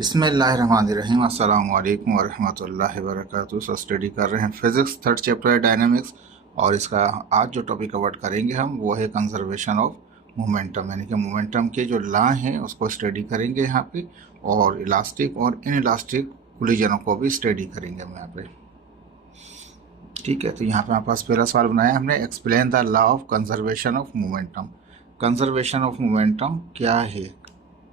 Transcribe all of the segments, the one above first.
बिस्मिल्लाहिर्रहमानिर्रहीम अस्सलाम वालेकुम वरहमतुल्लाहि वबरकातुहू। सो स्टडी कर रहे हैं फिज़िक्स थर्ड चैप्टर डायनामिक्स, और इसका आज जो टॉपिक कवर करेंगे हम वो है कंजर्वेशन ऑफ मोमेंटम, यानी कि मोमेंटम के जो लॉ हैं उसको स्टडी करेंगे यहाँ पे, और इलास्टिक और इन इलास्टिक कोलिजनों को भी स्टडी करेंगे हम यहाँ पे। ठीक है, तो यहाँ पे हमारे पास पहला सवाल बनाया हमने, explain the law of conservation of momentum. Conservation of momentum क्या है,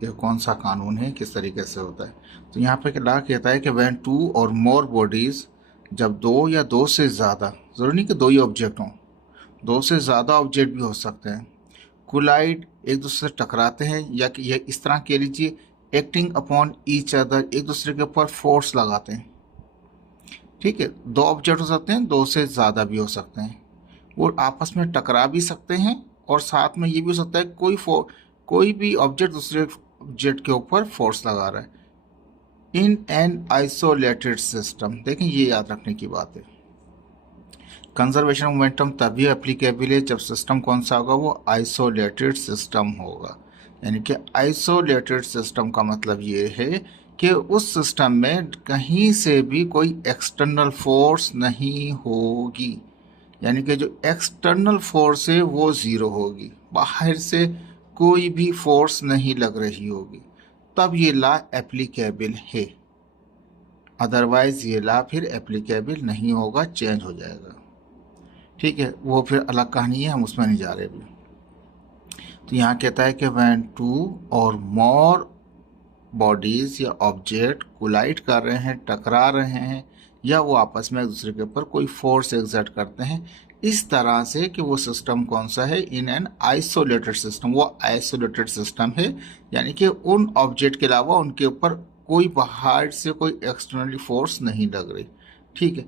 यह कौन सा कानून है, किस तरीके से होता है। तो यहाँ पे लॉ कहता है कि व्हेन टू और मोर बॉडीज, जब दो या दो से ज़्यादा, ज़रूरी नहीं कि दो ही ऑब्जेक्ट हों, दो से ज़्यादा ऑब्जेक्ट भी हो सकते हैं, कोलाइड, एक दूसरे से टकराते हैं, या कि यह इस तरह कह लीजिए एक्टिंग अपॉन ईच अदर, एक दूसरे के ऊपर फोर्स लगाते हैं। ठीक है, दो ऑब्जेक्ट हो सकते हैं, दो से ज़्यादा भी हो सकते हैं, वो आपस में टकरा भी सकते हैं, और साथ में ये भी हो सकता है कोई भी ऑब्जेक्ट दूसरे ऑब्जेक्ट के ऊपर फोर्स लगा रहा है इन एन आइसोलेटेड सिस्टम। देखें, ये याद रखने की बात है। कंजर्वेशन मोमेंटम तभी एप्लीकेबल है जब सिस्टम कौन सा होगा, वो आइसोलेटेड सिस्टम होगा। यानी कि आइसोलेटेड सिस्टम का मतलब ये है कि उस सिस्टम में कहीं से भी कोई एक्सटर्नल फोर्स नहीं होगी, यानी कि जो एक्सटर्नल फोर्स है वो ज़ीरो होगी, बाहर से कोई भी फोर्स नहीं लग रही होगी, तब ये लॉ एप्लीकेबल है। अदरवाइज ये लॉ फिर एप्लीकेबल नहीं होगा, चेंज हो जाएगा। ठीक है, वो फिर अलग कहानी है, हम उसमें नहीं जा रहे अभी। तो यहाँ कहता है कि व्हेन टू और मोर बॉडीज या ऑब्जेक्ट कोलाइड कर रहे हैं, टकरा रहे हैं, या वो आपस में एक दूसरे के ऊपर कोई फोर्स एक्सर्ट करते हैं, इस तरह से कि वो सिस्टम कौन सा है, इन एन आइसोलेटेड सिस्टम, वो आइसोलेटेड सिस्टम है, यानी कि उन ऑब्जेक्ट के अलावा उनके ऊपर कोई बाहर से कोई एक्सटर्नली फोर्स नहीं लग रही। ठीक है,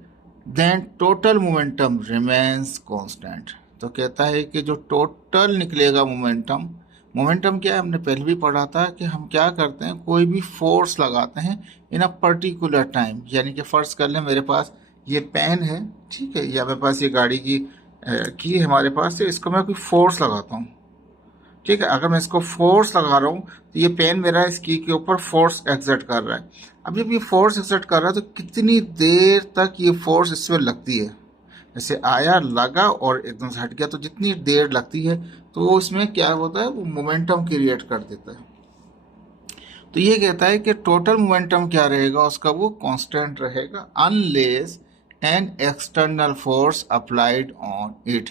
then total momentum remains constant. तो कहता है कि जो टोटल निकलेगा मोमेंटम, मोमेंटम क्या है, हमने पहले भी पढ़ा था कि हम क्या करते हैं, कोई भी फोर्स लगाते हैं इन अ पर्टिकुलर टाइम। यानी कि फर्ज कर लें मेरे पास ये पेन है, ठीक है, या मेरे पास ये गाड़ी की है हमारे पास, तो इसको मैं कोई फोर्स लगाता हूँ। ठीक है, अगर मैं इसको फोर्स लगा रहा हूँ तो ये पेन मेरा इस की के ऊपर फोर्स एक्सर्ट कर रहा है। अब जब ये फोर्स एक्सर्ट कर रहा है तो कितनी देर तक ये फोर्स इसमें लगती है, जैसे आया, लगा और एकदम से हट गया, तो जितनी देर लगती है तो वो इसमें क्या होता है, वो मोमेंटम क्रिएट कर देता है। तो ये कहता है कि टोटल मोमेंटम क्या रहेगा उसका, वो कांस्टेंट रहेगा unless an external force applied on it.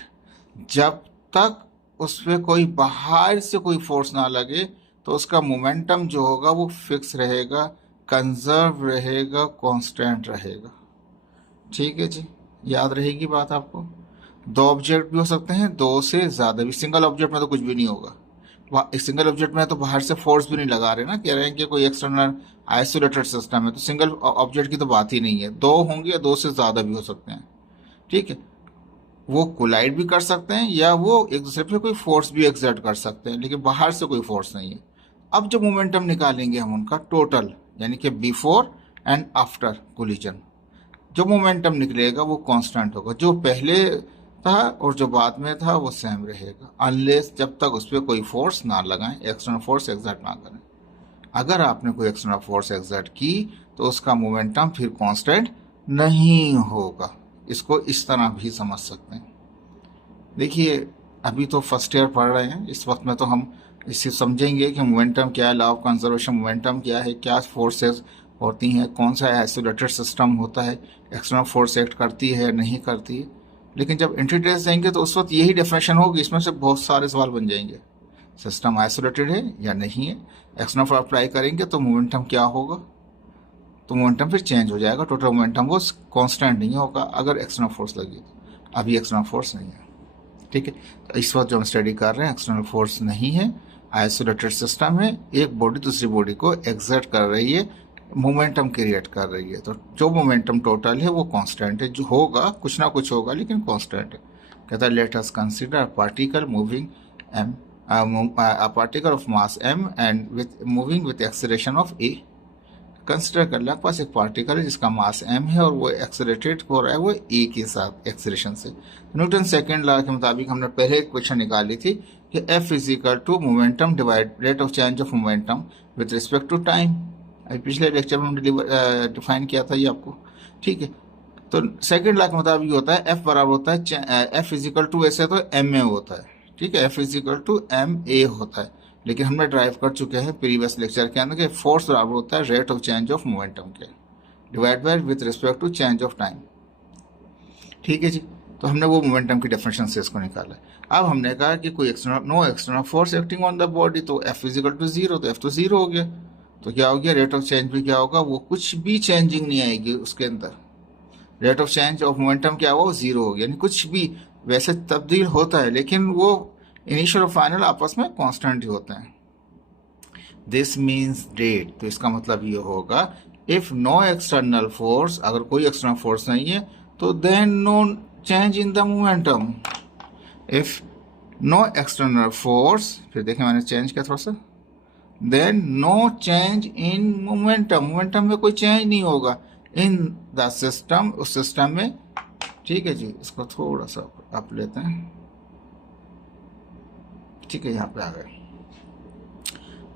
जब तक उस पर कोई बाहर से कोई फोर्स ना लगे तो उसका मोमेंटम जो होगा वो फिक्स रहेगा, कंजर्व रहेगा, कांस्टेंट रहेगा। ठीक है जी, याद रहेगी बात आपको। दो ऑब्जेक्ट भी हो सकते हैं, दो से ज़्यादा भी। सिंगल ऑब्जेक्ट में तो कुछ भी नहीं होगा, एक सिंगल ऑब्जेक्ट में तो बाहर से फोर्स भी नहीं लगा रहे ना, कह रहे हैं कि कोई एक्सटर्नल आइसोलेटेड सिस्टम है, तो सिंगल ऑब्जेक्ट की तो बात ही नहीं है। दो होंगे या दो से ज़्यादा भी हो सकते हैं। ठीक है, वो कोलाइड भी कर सकते हैं या वो एक दूसरे पे कोई फोर्स भी एक्सर्ट कर सकते हैं, लेकिन बाहर से कोई फोर्स नहीं है। अब जो मोमेंटम निकालेंगे हम उनका टोटल, यानी कि बिफोर एंड आफ्टर कोलिजन, जो मोमेंटम निकलेगा वो कांस्टेंट होगा। जो पहले था और जो बाद में था वो सेम रहेगा, अनलेस, जब तक उस पर कोई फोर्स ना लगाएं, एक्सटर्नल फोर्स एक्सर्ट ना करें। अगर आपने कोई एक्सटर्नल फोर्स एक्सर्ट की तो उसका मोमेंटम फिर कांस्टेंट नहीं होगा। इसको इस तरह भी समझ सकते हैं। देखिए, अभी तो फर्स्ट ईयर पढ़ रहे हैं, इस वक्त में तो हम इससे समझेंगे कि मोमेंटम क्या है, लॉ ऑफ कंजर्वेशन मोमेंटम क्या है, क्या फोर्सेस होती हैं, कौन सा आइसोलेटेड सिस्टम होता है, एक्सटर्नल फोर्स एक्ट करती है या नहीं करती है। लेकिन जब एंट्री टेस्ट देंगे तो उस वक्त यही डेफिनेशन होगी, इसमें से बहुत सारे सवाल बन जाएंगे। सिस्टम आइसोलेटेड है या नहीं है, एक्सटर्नल फोर्स अप्लाई करेंगे तो मोमेंटम क्या होगा, तो मोमेंटम फिर चेंज हो जाएगा, टोटल मोमेंटम वो कांस्टेंट नहीं होगा अगर एक्सटर्नल फोर्स लगी। अभी एक्सटर्नल फोर्स नहीं है। ठीक है, तो इस वक्त जो हम स्टडी कर रहे हैं एक्सटर्नल फोर्स नहीं है, आइसोलेटेड सिस्टम है, एक बॉडी दूसरी बॉडी को एक्सर्ट कर रही है, मोमेंटम क्रिएट कर रही है। तो जो मोमेंटम टोटल है वो कांस्टेंट है, जो होगा कुछ ना कुछ होगा लेकिन कांस्टेंट है। कहता है let us consider particle moving M, a particle of mass m and with moving with acceleration of a। Consider कर लिया, पास एक पार्टिकल है जिसका मास m है और वो एक्सेलरेटेड हो रहा है वो a के साथ एक्सेलरेशन से। न्यूटन सेकेंड लॉ के मुताबिक हमने पहले इक्वेशन निकाली थी कि F is equal to momentum divide rate of change of momentum with respect to time. अभी पिछले लेक्चर में हमने डिफाइन किया था ये आपको, ठीक है। तो सेकंड लॉ के मुताबिक होता है एफ बराबर होता है एफ इजिकल टू ऐसे तो एम ए होता है, ठीक है, F is equal to M A होता है। लेकिन हमने ड्राइव कर चुके हैं प्रीवियस लेक्चर के अंदर कि फोर्स बराबर होता है rate of change of momentum के divide by with respect to change of time, ठीक है जी। तो हमने वो मोमेंटम की डेफिनेशन से इसको निकाला है। अब हमने कहा कि कोई no external force acting on the body, तो एफ इजिकल टू जीरो, तो एफ तो जीरो हो गया। तो क्या हो गया, रेट ऑफ चेंज भी क्या होगा, वो कुछ भी चेंजिंग नहीं आएगी उसके अंदर, rate of change of momentum क्या हुआ, जीरो हो गया। यानी कुछ भी वैसे तब्दील होता है लेकिन वो इनिशियल और फाइनल आपस में कांस्टेंट ही होते हैं। दिस मीन्स डेट, तो इसका मतलब ये होगा इफ नो एक्सटर्नल फोर्स, अगर कोई एक्सटर्नल फोर्स नहीं है तो then no change in the momentum. If no external force, फिर देखें मैंने चेंज किया थोड़ा सा, then no change in momentum, momentum में कोई चेंज नहीं होगा इन द सिस्टम, उस सिस्टम में, ठीक है जी। इसको थोड़ा सा आप लेते हैं, ठीक है, यहाँ पे आ गए।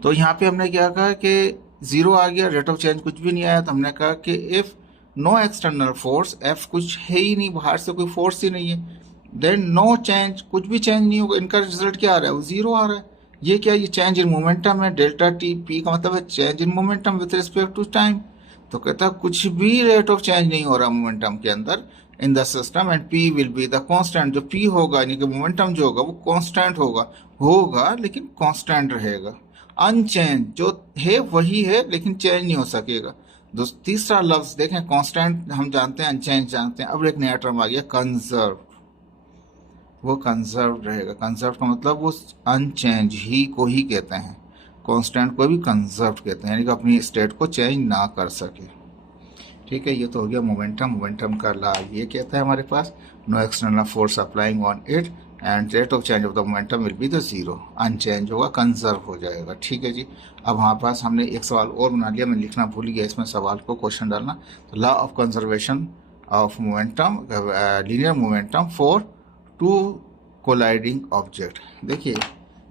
तो यहाँ पे हमने क्या कहा कि जीरो आ गया, रेट ऑफ चेंज कुछ भी नहीं आया, तो हमने कहा कि if no external force, F कुछ है ही नहीं, बाहर से कोई फोर्स ही नहीं है, देन नो चेंज, कुछ भी चेंज नहीं होगा, इनका रिजल्ट क्या आ रहा है, वो जीरो आ रहा है। ये क्या, ये चेंज इन मोमेंटम है, डेल्टा टी पी का मतलब है change in momentum with respect to time. तो कहता है कुछ भी रेट ऑफ चेंज नहीं हो रहा मोमेंटम के अंदर इन the system, and P will be the constant, जो पी होगा यानी कि मोमेंटम जो होगा वो कांस्टेंट होगा लेकिन कांस्टेंट रहेगा, अनचेंज जो है वही है लेकिन चेंज नहीं हो सकेगा। तीसरा लफ्ज देखें, कांस्टेंट हम जानते हैं, अनचेंज जानते हैं, अब एक नया टर्म आ गया कंजर्व, वो कंजर्व रहेगा। कंजर्व का मतलब वो अनचेंज ही को ही कहते हैं, कांस्टेंट को भी कंजर्व कहते हैं, यानी कि अपनी स्टेट को चेंज ना कर सके, ठीक है। ये तो हो गया मोमेंटम। मोमेंटम का लॉ ये कहता है हमारे पास no external force applying on it and rate of change of the momentum will be the zero, unchange होगा, कंजर्व हो जाएगा, ठीक है जी। अब हमारे पास हमने एक सवाल और बना लिया, मैं लिखना भूल गया इसमें सवाल को, क्वेश्चन डालना। तो law of conservation of momentum, linear momentum for two colliding object. देखिए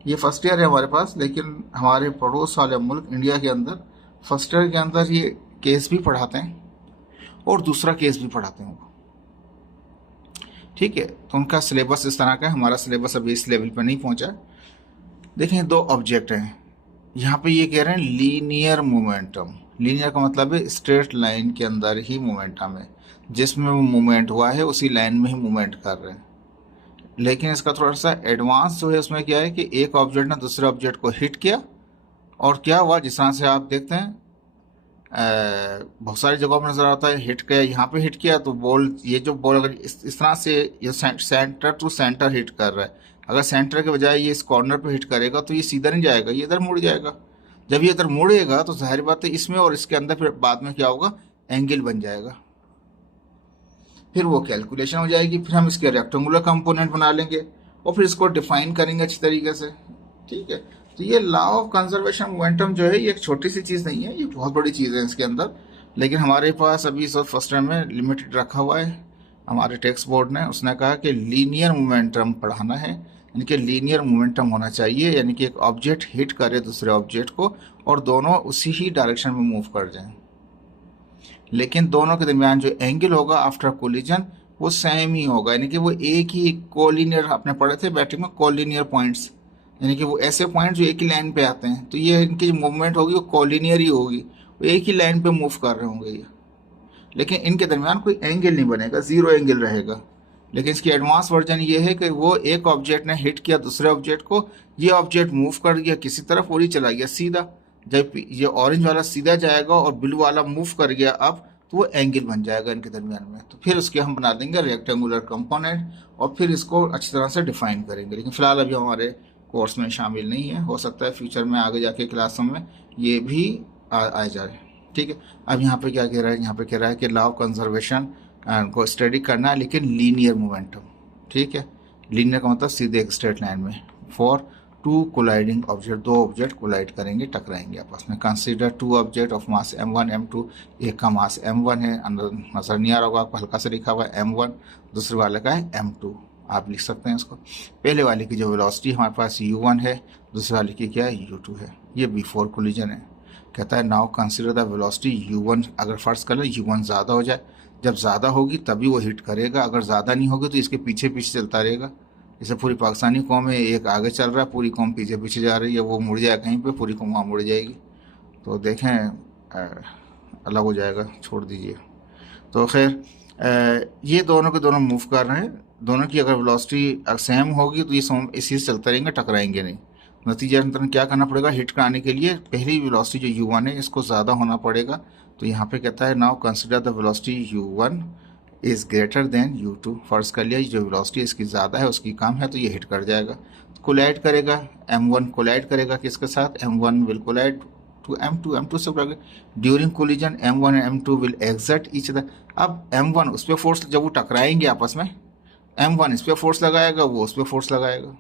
ये फर्स्ट ईयर है हमारे पास, लेकिन हमारे पड़ोस वाले मुल्क इंडिया के अंदर फर्स्ट ईयर के अंदर ये केस भी पढ़ाते हैं और दूसरा केस भी पढ़ाते हैं, ठीक है। तो उनका सिलेबस इस तरह का है, हमारा सिलेबस अभी इस लेवल पर नहीं पहुंचा। देखें दो ऑब्जेक्ट हैं, यहाँ पे ये कह रहे हैं लीनियर मोमेंटम, लीनियर का मतलब है स्ट्रेट लाइन के अंदर ही मोमेंटम है, जिसमें वो मूवमेंट हुआ है उसी लाइन में ही मूवमेंट कर रहे हैं। लेकिन इसका थोड़ा सा एडवांस जो है उसमें क्या है कि एक ऑब्जेक्ट ने दूसरे ऑब्जेक्ट को हिट किया और क्या हुआ, जिस तरह से आप देखते हैं बहुत सारी जगहों में नजर आता है, हिट किया, यहाँ पे हिट किया तो बॉल, ये जो बॉल अगर इस तरह से ये सेंटर टू सेंटर हिट कर रहा है, अगर सेंटर के बजाय ये इस कॉर्नर पे हिट करेगा तो ये सीधा नहीं जाएगा, ये इधर मुड़ जाएगा। जब ये इधर मुड़ेगा तो जाहिर बात है इसमें और इसके अंदर फिर बाद में क्या होगा, एंगल बन जाएगा, फिर वो कैलकुलेशन हो जाएगी, फिर हम इसके रेक्टेंगुलर कंपोनेंट बना लेंगे और फिर इसको डिफाइन करेंगे अच्छी तरीके से, ठीक है। तो ये लॉ ऑफ कंजर्वेशन मोमेंटम जो है ये एक छोटी सी चीज़ नहीं है, ये बहुत बड़ी चीज़ है इसके अंदर, लेकिन हमारे पास अभी सब फर्स्ट टर्म में लिमिटेड रखा हुआ है हमारे टेक्स्ट बोर्ड ने। उसने कहा कि लीनियर मोमेंटम पढ़ाना है, यानी कि लीनियर मोमेंटम होना चाहिए, यानी कि एक ऑब्जेक्ट हिट करे दूसरे ऑब्जेक्ट को और दोनों उसी ही डायरेक्शन में मूव कर जाएं, लेकिन दोनों के दरमियान जो एंगल होगा आफ्टर कोलिजन वो सेम ही होगा, यानी कि वो एक ही कोलिनियर, आपने पढ़े थे बैटरी में कोलिनियर पॉइंट्स, यानी कि वो ऐसे पॉइंट जो एक ही लाइन पे आते हैं, तो ये इनकी जो मूवमेंट होगी वो कोलिनियर ही होगी, वो एक ही लाइन पे मूव कर रहे होंगे ये, लेकिन इनके दरमियान कोई एंगल नहीं बनेगा, जीरो एंगल रहेगा। लेकिन इसकी एडवांस वर्जन ये है कि वो एक ऑब्जेक्ट ने हिट किया दूसरे ऑब्जेक्ट को, ये ऑब्जेक्ट मूव कर गया किसी तरफ और ये चला गया सीधा, जब ये ऑरेंज वाला सीधा जाएगा और ब्लू वाला मूव कर गया अब, तो वो एंगल बन जाएगा इनके दरमियान में। तो फिर उसके हम बना देंगे रेक्टेंगुलर कंपोनेंट और फिर इसको अच्छी तरह से डिफाइन करेंगे, लेकिन फिलहाल अभी हमारे कोर्स में शामिल नहीं है, हो सकता है फ्यूचर में आगे जाके क्लासों में ये भी आ जाए, ठीक है। अब यहाँ पे क्या कह रहा है, यहाँ पे कह रहा है कि लॉ ऑफ कंजर्वेशन को स्टडी करना है लेकिन लीनियर मोमेंटम, ठीक है। लीनियर का मतलब सीधे एक स्ट्रेट लाइन में, फॉर टू कोलाइडिंग ऑब्जेक्ट, दो ऑब्जेक्ट कोलाइड करेंगे, टकराएंगे आपस में। Consider two object of mass m1 m2, एक का मास m1 है, अंदर नजर नहीं आ रहा होगा आपको, हल्का से लिखा हुआ है m1, दूसरे वाले का है m2, आप लिख सकते हैं इसको। पहले वाले की जो वेलोसिटी हमारे पास u1 है, दूसरे वाले की क्या है u2 है, ये बिफोर कोलिजन है। कहता है now consider the velocity u1, अगर फर्ज कर ले u1 ज़्यादा हो जाए, जब ज़्यादा होगी तभी वो हिट करेगा, अगर ज़्यादा नहीं होगी तो इसके पीछे पीछे चलता रहेगा। जैसे पूरी पाकिस्तानी कौम है, एक आगे चल रहा है, पूरी कौम पीछे पीछे जा रही है, वो मुड़ जाए कहीं पे, पूरी कौम वहाँ मुड़ जाएगी। तो देखें अलग हो जाएगा, छोड़ दीजिए। तो खैर ये दोनों के दोनों मूव कर रहे हैं, दोनों की अगर वेलोसिटी सेम होगी तो ये इसी से चलते रहेंगे, टकराएंगे नहीं। नतीजा क्या करना पड़ेगा, हिट कराने के लिए पहली वेलोसिटी जो u1 है इसको ज़्यादा होना पड़ेगा। तो यहाँ पे कहता है now consider the velocity u1 is greater than u2। फर्ज कर लिया जो वेलोसिटी इसकी ज़्यादा है उसकी कम है, तो ये हिट कर जाएगा, कोलाइड करेगा, m1 कोलाइड करेगा किसके साथ, m1 will collide to m2, m2 से during collision m1 and m2 will exert each other. अब m1 उस पर फोर्स, जब वो टकराएंगे आपस में, m1 इस पर फोर्स लगाएगा, वो उस पर फोर्स लगाएगा।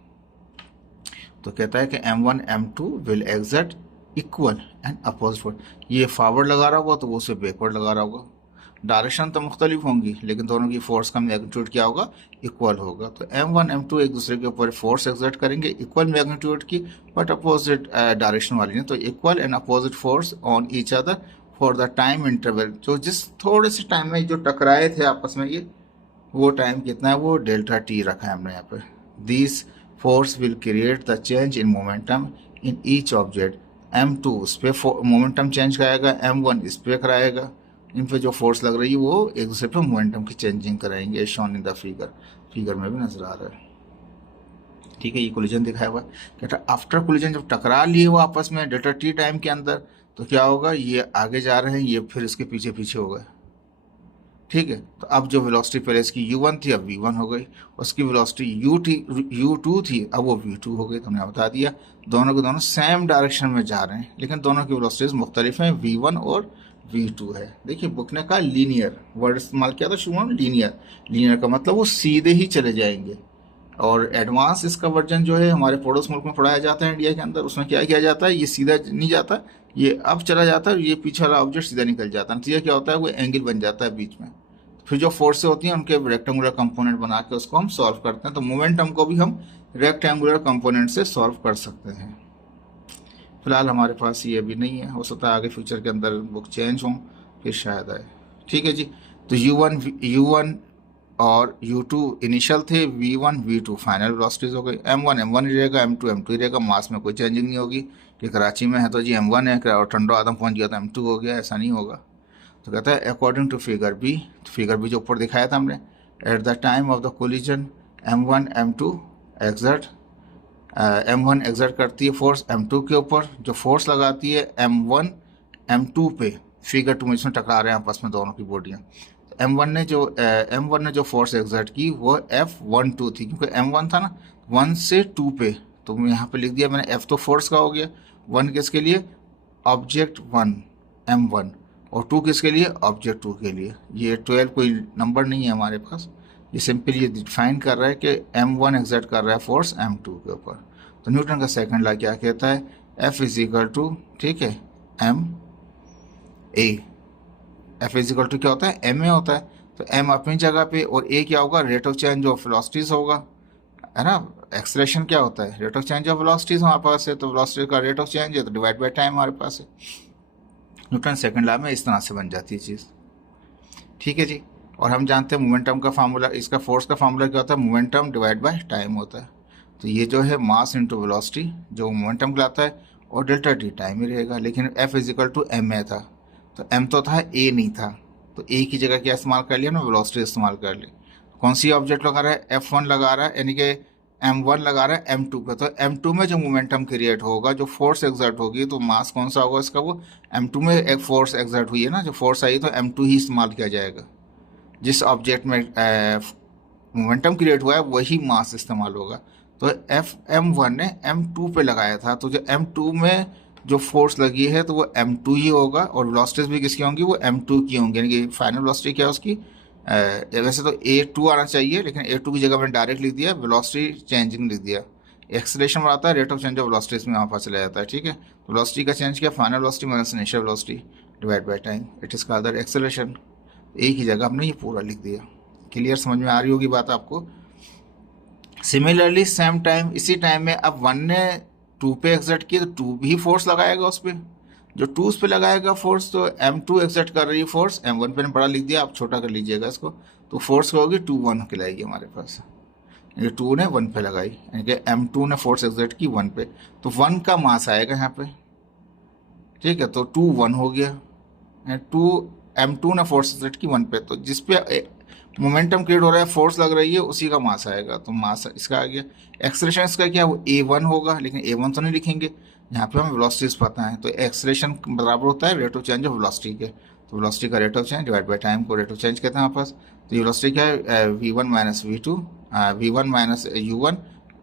तो कहता है कि m1 m2 will exert equal and opposite force. ये फॉरवर्ड लगा रहा होगा तो वो उसे बैकवर्ड लगा रहा होगा। डायरेक्शन तो मुख्तलिफ होंगी लेकिन दोनों की फोर्स का मैग्नीट्यूड क्या होगा, इक्वल होगा। तो m1 m2 एक दूसरे के ऊपर फोर्स एक्सर्ट करेंगे इक्वल मैग्नीट्यूड की, बट अपोजिट डायरेक्शन वाली ने। तो equal and opposite force on each other for the time interval. जो जिस थोड़े से टाइम में जो टकराए थे आपस में, ये वो टाइम कितना है, वो डेल्टा टी रखा है हमने यहाँ पे। This force will create the change in momentum in each object. m2 उस पर मोमेंटम चेंज कराएगा, m1 इस पर कराएगा। इन पे जो फोर्स लग रही है वो एक दूसरे पे मोमेंटम की चेंजिंग कराएंगे, शॉन इन द फिगर में भी नजर आ रहा है। ठीक है, ये कोलिजन दिखाया हुआ है। कहता है आफ्टर कोलिजन जब टकरा लिए वो आपस में डेल्टा टी टाइम के अंदर, तो क्या होगा, ये आगे जा रहे हैं, ये फिर इसके पीछे पीछे हो गए। ठीक है, तो अब जो वेलोसिटी पहले इसकी u1 थी अब v1 हो गई, उसकी वेलोसिटी u2 थी अब वो v2 हो गई। तो हमने बता दिया दोनों के दोनों सेम डायरेक्शन में जा रहे हैं लेकिन दोनों की वेलोसिटीज मुख्तलिफ हैं, v1 और v2 है। देखिए बुक ने कहा लीनियर वर्ड इस्तेमाल किया था शुरू में, लीनियर का मतलब वो सीधे ही चले जाएंगे। और एडवांस इसका वर्जन जो है हमारे पड़ोस मुल्क में पढ़ाया जाता है इंडिया के अंदर, उसमें क्या किया जाता है, ये सीधा नहीं जाता, ये अब चला जाता है, ये पीछे वाला ऑब्जेक्ट सीधा निकल जाता है। नतीजा क्या होता है, वो एंगल बन जाता है बीच में। फिर जो फोर्सें होती हैं उनके रेक्टेंगुलर कंपोनेंट बना के उसको हम सॉल्व करते हैं। तो मोमेंटम को भी हम रेक्टेंगुलर कंपोनेंट से सॉल्व कर सकते हैं। फिलहाल हमारे पास ये अभी नहीं है, हो सकता है आगे फ्यूचर के अंदर बुक चेंज हों फिर शायद आए। ठीक है जी, तो u1 और u2 इनिशियल थे, v1 v2 फाइनल वेलोसिटीज हो गई। m1 m1 ही रहेगा, m2 m2 ही रहेगा, मास में कोई चेंजिंग नहीं होगी कि कराची में है तो जी m1 है और ठंडो आदम पहुंच गया तो m2 हो गया, ऐसा नहीं होगा। तो कहता है according to figure B, figure B जो ऊपर दिखाया था हमने, at the time of the collision m1 m2 exert, m1 exert करती है फोर्स m2 के ऊपर, जो फोर्स लगाती है m1 m2 पे, फिगर 2 में इसमें टकरा रहे हैं आपस में दोनों की बॉडियाँ। m1 ने जो फोर्स एक्सर्ट की वो F12 थी, क्योंकि m1 था ना 1 से 2 पे, तो यहाँ पे लिख दिया मैंने f तो फोर्स का हो गया, 1 किसके लिए, ऑब्जेक्ट 1 m1, और 2 किसके लिए, ऑब्जेक्ट 2 के लिए। ये 12 कोई नंबर नहीं है हमारे पास, ये सिंपल ये डिफाइन कर रहा है कि m1 एक्सर्ट कर रहा है फोर्स m2 के ऊपर। तो न्यूटन का सेकंड लॉ क्या कहता है, F इज इक्वल टू, ठीक है, m a, F is equal to क्या होता है, m a होता है। तो m अपनी जगह पे और a क्या होगा, rate of change of velocities होगा, है ना। एक्सलेशन क्या होता है, rate of change of velocities हमारे पास है, तो वेलोसिटी का रेट ऑफ चेंज है तो डिवाइड बाय टाइम हमारे पास है। न्यूटन सेकंड लॉ में इस तरह से बन जाती है चीज़। ठीक है जी, और हम जानते हैं मोमेंटम का फार्मूला, इसका फोर्स का फार्मूला क्या होता है, मोमेंटम डिवाइड बाय टाइम होता है। तो ये जो है मास इंटू वेलोसिटी जो मोमेंटम कहलाता है, और डेल्टा टी टाइम ही रहेगा। लेकिन F is equal to m a था, तो m तो था, a नहीं था, तो a की जगह क्या इस्तेमाल कर लिया ना, वेलोसिटी इस्तेमाल कर ली। कौन सी ऑब्जेक्ट लगा रहा है, F1 लगा रहा है, यानी कि m1 लगा रहा है m2 पे। तो m2 में जो मोमेंटम क्रिएट होगा, जो फोर्स एक्सर्ट होगी, तो मास कौन सा होगा इसका, वो m2 में एक फोर्स एक्सर्ट हुई है ना, जो फोर्स आई तो m2 ही इस्तेमाल किया जाएगा। जिस ऑब्जेक्ट में मोमेंटम क्रिएट हुआ है वही मास इस्तेमाल होगा। तो m1 ने m2 पे लगाया था, तो जो m2 में जो फोर्स लगी है तो वो m2 ही होगा, और वेलोसिटीज भी किसकी होंगी, वो m2 की होंगी, यानी कि फाइनल वेलोसिटी क्या है उसकी, वैसे तो a2 आना चाहिए लेकिन a2 की जगह मैंने डायरेक्ट लिख दिया, वेलोसिटी चेंजिंग लिख दिया। एक्सलेशन आता है, rate of change of velocities में वहाँ पर चला जाता है। ठीक है, वेलोसिटी का चेंज किया, final velocity minus initial velocity divide by time, it is called acceleration. एक ही जगह हमने ये पूरा लिख दिया। क्लियर, समझ में आ रही होगी बात आपको। सिमिलरली सेम टाइम, इसी टाइम में अब 1 ने 2 पे एक्सर्ट किया तो 2 भी फोर्स लगाएगा उस पर, जो 2 उस पे लगाएगा फोर्स, तो M2 एक्सर्ट कर रही है फोर्स, M1 पे बड़ा लिख दिया, आप छोटा कर लीजिएगा इसको, तो फोर्स क्या होगी 2-1 कहलाएगी हमारे पास। ये 2 ने 1 पे लगाई, यानी कि M2 ने फोर्स एक्सर्ट की 1 पे, तो 1 का मास आएगा यहाँ पे, ठीक है, तो 2-1 हो गया। M2 ने फोर्स एक्सर्ट की 1 पे, तो जिस पे मोमेंटम क्रिएट हो रहा है, फोर्स लग रही है, उसी का मास आएगा, तो मास इसका आ गया। एक्सलेशन इसका क्या, वो A1 होगा, लेकिन A1 तो नहीं लिखेंगे, यहाँ पे हमें वेलोसिटीज पता है, तो एक्सलेशन बराबर होता है rate of change of velocity के, तो वेलोसिटी का rate of change divide by time को रेट ऑफ चेंज कहते हैं हमारे पास। तो ये वेलोसिटी क्या है, V1 minus V2, V1 minus U1,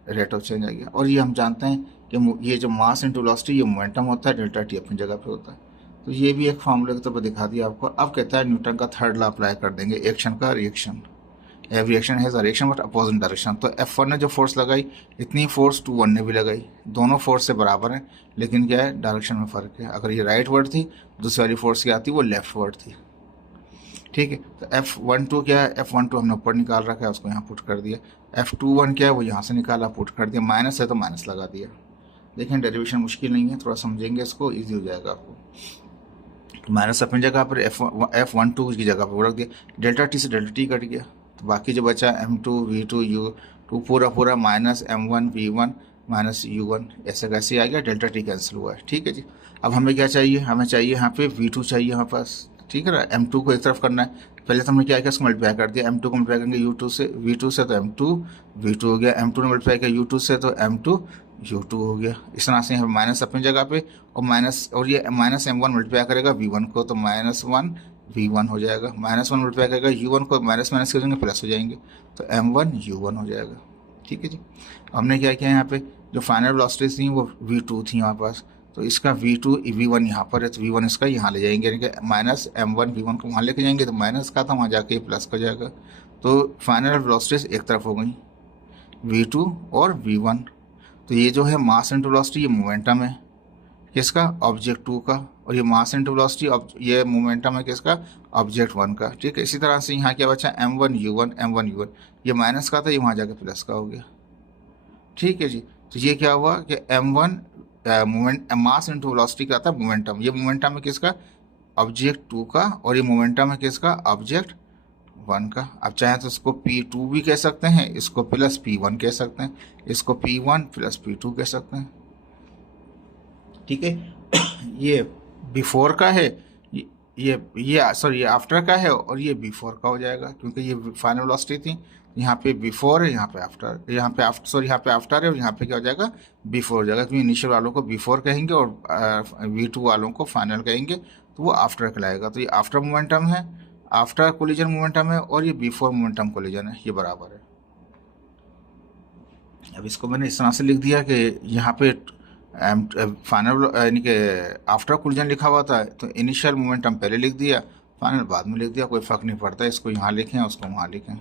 rate of change आ गया। और ये हम जानते हैं कि ये जो मास इंटू वेलोसिटी, ये मोमेंटम होता है, डेल्टा टी अपनी जगह पे होता है, तो ये भी एक फॉर्मूले के तौर पर दिखा दिया आपको। अब कहता है न्यूटन का थर्ड लॉ अप्लाई कर देंगे, एक्शन का reaction, every action has a reaction but opposite direction. तो F1 ने जो फोर्स लगाई, इतनी फोर्स 2-1 ने भी लगाई, दोनों फोर्स से बराबर हैं, लेकिन क्या है, डायरेक्शन में फ़र्क है। अगर ये राइट वर्ड थी, दूसरी वाली फोर्स क्या आती, वो लेफ्ट वर्ड थी, ठीक है। तो F12 क्या है, F12 हमने ऊपर निकाल रखा है, उसको यहाँ पुट कर दिया। F21 क्या है, वो यहाँ से निकाला, पुट कर दिया, माइनस है तो माइनस लगा दिया। देखें डेरिवेशन मुश्किल नहीं है, थोड़ा समझेंगे इसको, ईजी हो जाएगा आपको। माइनस अपनी जगह पर, F12 की जगह पर रख दिया, डेल्टा टी से डेल्टा टी कट गया, तो बाकी जो बचा M2 V2 U2 पूरा minus M1 V1 minus U1, ऐसे कैसे आ गया, डेल्टा टी कैंसिल हुआ है, ठीक है जी। अब हमें क्या चाहिए, हमें चाहिए यहाँ पे V2 चाहिए हमारे पास, ठीक है ना। M2 को एक तरफ करना है, पहले तो हमने क्या किया, इसको मल्टीप्लाई कर दिया, M2 को मल्टीप्लाई करेंगे U2 से, V2 से तो M2 V2 हो गया, M2 ने मल्टीप्लाई किया U2 से तो M2 U2 हो गया। इस तरह से यहाँ माइनस अपनी जगह पे, और माइनस, और ये माइनस M1 मल्टीप्लाई करेगा V1 को, तो -1 V1 हो जाएगा, -1 मल्टीप्लाई करेगा U1 को, माइनस माइनस करेंगे प्लस हो जाएंगे, तो M1 U1 हो जाएगा, ठीक है जी। हमने क्या किया, यहाँ पे जो फाइनल वेलोसिटीज थी वो V2 थी हमारे पास, तो इसका V2 V1 यहाँ पर है, तो V1 इसका यहाँ ले जाएंगे, यानी कि माइनस M1 V1 को वहाँ लेके जाएंगे, तो माइनस का था वहाँ जाके प्लस हो जाएगा, तो फाइनल वेलोसिटीज एक तरफ हो गई, V2 और V1। तो ये जो है मास इंटू वेलोसिटी, ये मोमेंटम है किसका, ऑब्जेक्ट 2 का, और ये मास इंटू वेलोसिटी, ये मोमेंटम है किसका, ऑब्जेक्ट 1 का, ठीक है। इसी तरह से यहाँ क्या बचा, M1 U1, ये माइनस का था, ये वहाँ जाके प्लस का हो गया, ठीक है जी। तो ये क्या हुआ कि M1 मोमेंट मास इंटू वेलोसिटी का था मोमेंटम, ये मोमेंटम है किसका, ऑब्जेक्ट 2 का, और ये मोमेंटम है किसका, ऑब्जेक्ट 1 का। अब चाहे तो इसको P2 भी कह सकते हैं, इसको प्लस P1 कह सकते हैं, इसको P1 प्लस P2 कह सकते हैं, ठीक है। ये बिफोर का है, ये सॉरी, ये आफ्टर का है, और ये बिफोर का हो जाएगा, क्योंकि ये फाइनल वेलोसिटी थी, यहाँ पे बिफोर है, यहाँ पे आफ्टर, यहाँ पे आफ्टर, सॉरी यहाँ पे आफ्टर है, और यहाँ पे क्या हो जाएगा, बिफोर हो जाएगा, क्योंकि इनिशियल वालों को बिफोर कहेंगे और V2 वालों को फाइनल कहेंगे, तो वो आफ्टर कहलाएगा। तो ये आफ्टर मोमेंटम है, आफ्टर कोलिजन मोमेंटम है, और ये बिफोर मोमेंटम कोलिजन है, ये बराबर है। अब इसको मैंने इस तरह से लिख दिया कि यहाँ पे फाइनल यानी कि आफ्टर कोलिजन लिखा हुआ था, तो इनिशियल मोमेंटम पहले लिख दिया, फाइनल बाद में लिख दिया, कोई फ़र्क नहीं पड़ता, इसको यहाँ लिखें उसको वहाँ लिखें,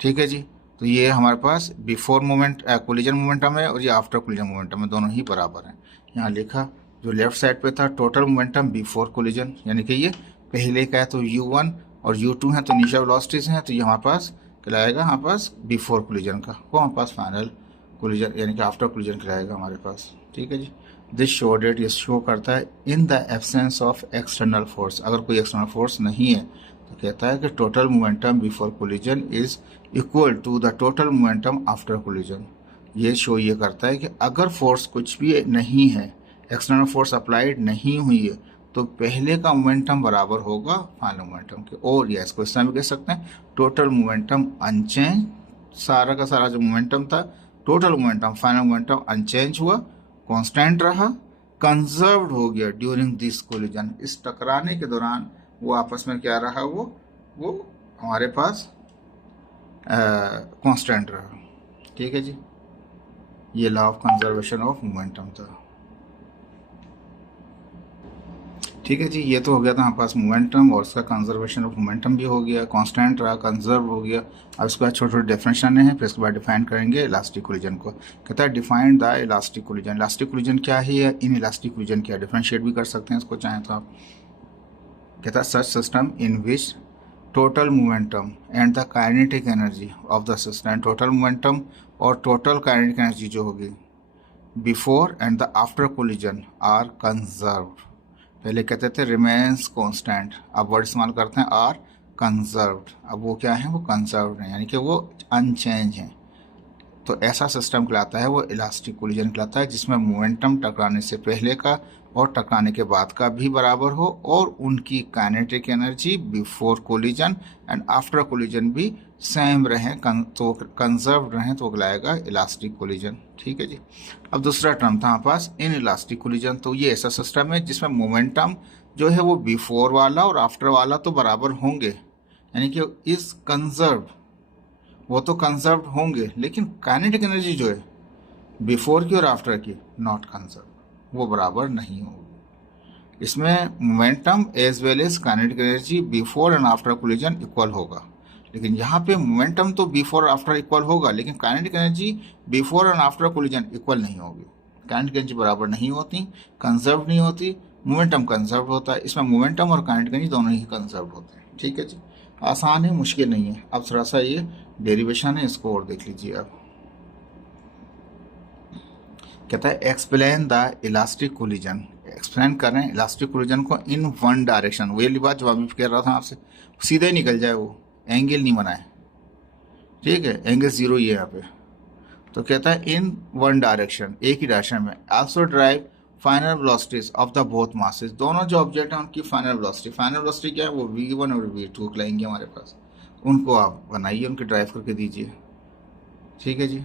ठीक है जी। तो ये हमारे पास बिफोर मोमेंट कोलिजन मोमेंटम है, और ये आफ्टर कोलिजन मोमेंटम है, दोनों ही बराबर हैं। यहाँ लिखा जो लेफ्ट साइड पे था टोटल मोमेंटम बिफोर कोलिजन, यानी कि ये पहले का है, तो U1 और U2 हैं, तो इनिशियल वेलोसिटीज हैं, तो ये हमारे पास कहलाएगा हमारे पास बिफोर कोलिजन का, वो हमारे पास फाइनल कोलिजन यानी कि आफ्टर कोलिजन कहलाएगा हमारे पास, ठीक है जी। दिस शो डेट, ये शो करता है in the absence of external force, अगर कोई एक्सटर्नल फोर्स नहीं है तो कहता है कि total momentum before collision is equal to the total momentum after collision. ये शो ये करता है कि अगर फोर्स कुछ भी नहीं है, एक्सटर्नल फोर्स अप्लाइड नहीं हुई है, तो पहले का मोमेंटम बराबर होगा फाइनल मोमेंटम के, और या इसको इस तरह भी कह सकते हैं, टोटल मोमेंटम अनचेंज, सारा का सारा जो मोमेंटम था, total momentum final momentum unchange हुआ, कांस्टेंट रहा, कंजर्व्ड हो गया ड्यूरिंग दिस कोलिजन, इस टकराने के दौरान वो आपस में क्या रहा, वो हमारे पास कांस्टेंट रहा, ठीक है जी। ये law of conservation of momentum था, ठीक है जी। ये तो हो गया था हमारे पास मोमेंटम, और उसका कंजर्वेशन ऑफ मोमेंटम भी हो गया, कांस्टेंट रहा, कंजर्व हो गया। अब उसके बाद छोटे छोटे डेफिनेशन हैं, फिर उसके बाद डिफाइन करेंगे इलास्टिक कोलिजन को। कहता है define the elastic collision, elastic collision क्या है, या इन इलास्टिक कोलिजन क्या, डिफरेंशिएट भी कर सकते हैं इसको चाहें तो आप। कहता है such system in which total momentum and the kinetic energy of the system, total momentum और टोटल काइनेटिक एनर्जी जो होगी before and the after collision are conserved, पहले कहते थे रिमेन्स कांस्टेंट, अब वर्ड इस्तेमाल करते हैं आर कंजर्व्ड। अब वो क्या है, वो कंजर्व्ड है, यानी कि वो अनचेंज है। तो ऐसा सिस्टम कहलाता है वो इलास्टिक कोलिजन कहलाता है, जिसमें मोमेंटम टकराने से पहले का और टकराने के बाद का भी बराबर हो, और उनकी kinetic energy before collision and after collision भी सेम रहें, तो कंजर्व्ड रहें, तो कहलाएगा इलास्टिक कोलिजन। ठीक है जी। अब दूसरा टर्म था हमारे पास इन इलास्टिक कोलिजन। तो ये ऐसा सिस्टम है जिसमें मोमेंटम जो है वो बिफोर वाला और आफ्टर वाला तो बराबर होंगे, यानी कि इज कंजर्व्ड, वो तो कंजर्व्ड होंगे, लेकिन काइनेटिक एनर्जी जो है बिफोर की और आफ्टर की नॉट कंजर्व, वो बराबर नहीं होगी। इसमें momentum as well as kinetic energy before and after collision equal होगा, लेकिन यहाँ पे मोमेंटम तो बिफोर और आफ्टर इक्वल होगा, लेकिन kinetic energy before and after collision equal नहीं होगी। काइनेटिक एनर्जी बराबर नहीं होती, कंजर्व नहीं होती, मोमेंटम कंजर्व होता है। इसमें मोमेंटम और काइनेटिक एनर्जी दोनों ही कंजर्व होते हैं। ठीक है जी, आसान है, मुश्किल नहीं है। अब थोड़ा सा ये डेरिवेशन है, इसको और देख लीजिए। अब कहता है explain the elastic collision, explain कर रहे हैं इलास्टिक कोलिजन को इन वन डायरेक्शन। वो ये बात जो अभी कह रहा था आपसे, सीधे निकल जाए, वो एंगल नहीं बनाए। ठीक है, एंगल जीरो ही है यहाँ पे। तो कहता है इन वन डायरेक्शन, एक ही डायरेक्शन में, also drive final velocities of the both masses, दोनों जो ऑब्जेक्ट हैं उनकी फाइनल वेलोसिटी। फाइनल वेलोसिटी क्या है, वो v1 और v2 लाएंगे हमारे पास, उनको आप बनाइए, उनके ड्राइव करके दीजिए। ठीक है जी।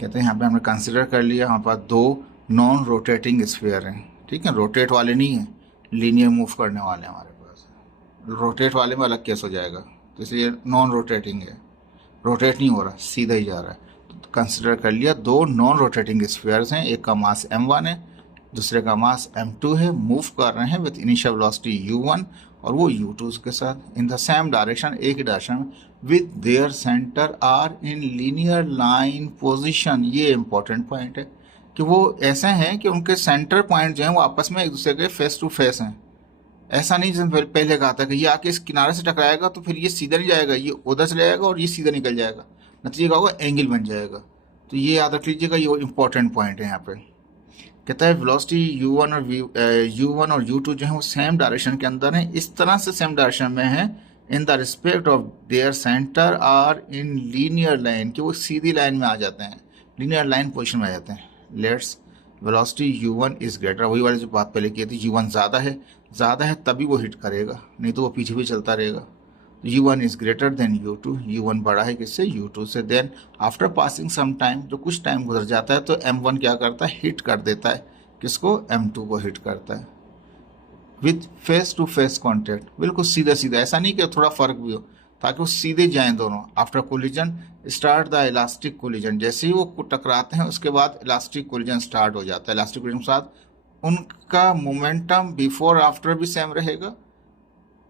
कहते हैं यहाँ पे हमने कंसिडर कर लिया, हमारे पास दो नॉन रोटेटिंग स्फीयर हैं। ठीक है, रोटेट वाले नहीं है, लीनियर मूव करने वाले हमारे पास। रोटेट वाले में अलग केस हो जाएगा, तो इसलिए नॉन रोटेटिंग है, रोटेट नहीं हो रहा, सीधा ही जा रहा है। तो कंसिडर कर लिया दो नॉन रोटेटिंग स्फीयर्स हैं, एक का मास m1 है, दूसरे का मास m2 है, मूव कर रहे हैं विथ इनिशियल वेलोसिटी u1 और वो u2 के साथ इन द सेम डायरेक्शन, एक ही डायरेक्शन में, with their center are in linear line position. ये इंपॉर्टेंट पॉइंट है कि वो ऐसे हैं कि उनके सेंटर पॉइंट जो हैं वो आपस में एक दूसरे के फेस टू फेस हैं। ऐसा नहीं जैसे पहले कहा था कि ये आके इस किनारे से टकराएगा तो फिर ये सीधा नहीं जाएगा, ये उधर से जाएगा और ये सीधा निकल जाएगा, नतीजा क्या होगा, एंगल बन जाएगा। तो ये याद रख लीजिएगा, ये इंपॉर्टेंट पॉइंट है यहाँ पे। कहता है वेलोसिटी u1 और u2 जो है वो सेम डायरेक्शन के अंदर है, इस तरह से सेम डायरेक्शन में है in the respect of their center are in linear line, कि वो सीधी लाइन में आ जाते हैं, लीनियर लाइन पोजिशन में आ जाते हैं। Let's velocity u1 is greater, वही वाली जो बात पहले की थी, u1 ज़्यादा है तभी वो हिट करेगा, नहीं तो वो पीछे भी चलता रहेगा। u1 is greater than u2, u1 बड़ा है किससे, u2 से। Then after passing some time, जो कुछ टाइम गुजर जाता है तो m1 क्या करता है, हिट कर देता है, किसको, m2 को हिट करता है with face to face contact, बिल्कुल सीधा सीधा, ऐसा नहीं कि थोड़ा फर्क भी हो, ताकि वो सीधे जाएं दोनों। After collision start the elastic collision, जैसे ही वो टकराते हैं उसके बाद इलास्टिक कोलिजन स्टार्ट हो जाता है। इलास्टिक कोलिजन के साथ उनका मोमेंटम बिफोर आफ्टर भी सेम रहेगा,